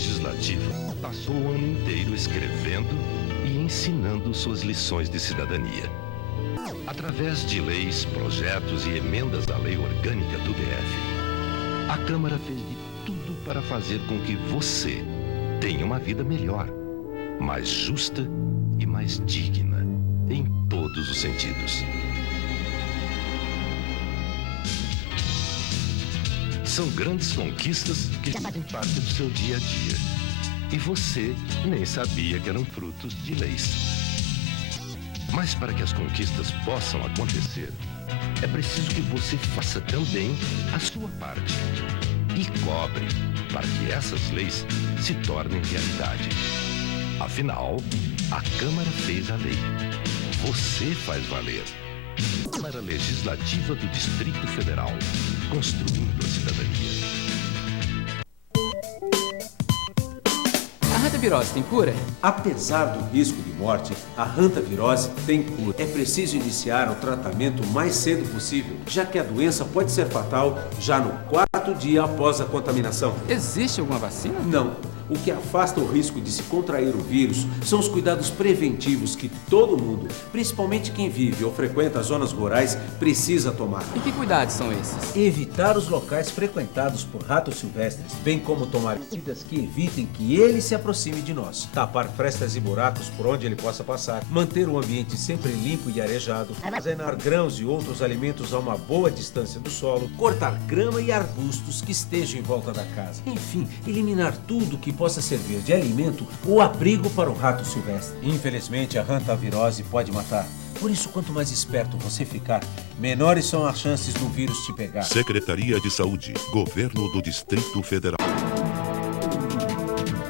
Legislativa passou o ano inteiro escrevendo e ensinando suas lições de cidadania. Através de leis, projetos e emendas à Lei Orgânica do DF, a Câmara fez de tudo para fazer com que você tenha uma vida melhor, mais justa e mais digna, em todos os sentidos. São grandes conquistas que fazem parte do seu dia a dia. E você nem sabia que eram frutos de leis. Mas para que as conquistas possam acontecer, é preciso que você faça também a sua parte. E cobre para que essas leis se tornem realidade. Afinal, a Câmara fez a lei. Você faz valer. Câmara Legislativa do Distrito Federal. Construindo a cidadania. A hantavirose tem cura? Apesar do risco de morte, a hantavirose tem cura. É preciso iniciar o tratamento o mais cedo possível, já que a doença pode ser fatal já no 4º dia após a contaminação. Existe alguma vacina? Não. O que afasta o risco de se contrair o vírus são os cuidados preventivos que todo mundo, principalmente quem vive ou frequenta zonas rurais, precisa tomar. E que cuidados são esses? Evitar os locais frequentados por ratos silvestres, bem como tomar medidas que evitem que ele se aproxime de nós. Tapar frestas e buracos por onde ele possa passar, manter o ambiente sempre limpo e arejado, armazenar grãos e outros alimentos a uma boa distância do solo, cortar grama e arbustos que estejam em volta da casa. Enfim, eliminar tudo que possa servir de alimento ou abrigo para o rato silvestre. Infelizmente, a hantavirose pode matar. Por isso, quanto mais esperto você ficar, menores são as chances do vírus te pegar. Secretaria de Saúde, Governo do Distrito Federal.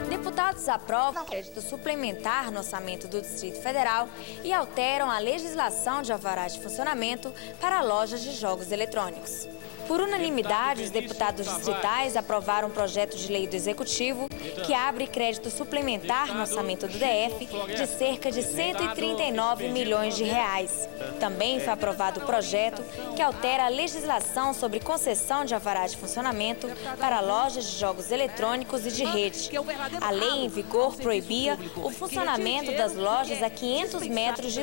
Deputados aprovam crédito suplementar no orçamento do Distrito Federal e alteram a legislação de alvará de funcionamento para lojas de jogos eletrônicos. Por unanimidade, os deputados distritais aprovaram um projeto de lei do Executivo que abre crédito suplementar no orçamento do DF de cerca de 139 milhões de reais. Também foi aprovado o projeto que altera a legislação sobre concessão de alvará de funcionamento para lojas de jogos eletrônicos e de rede. A lei em vigor proibia o funcionamento das lojas a 500 metros de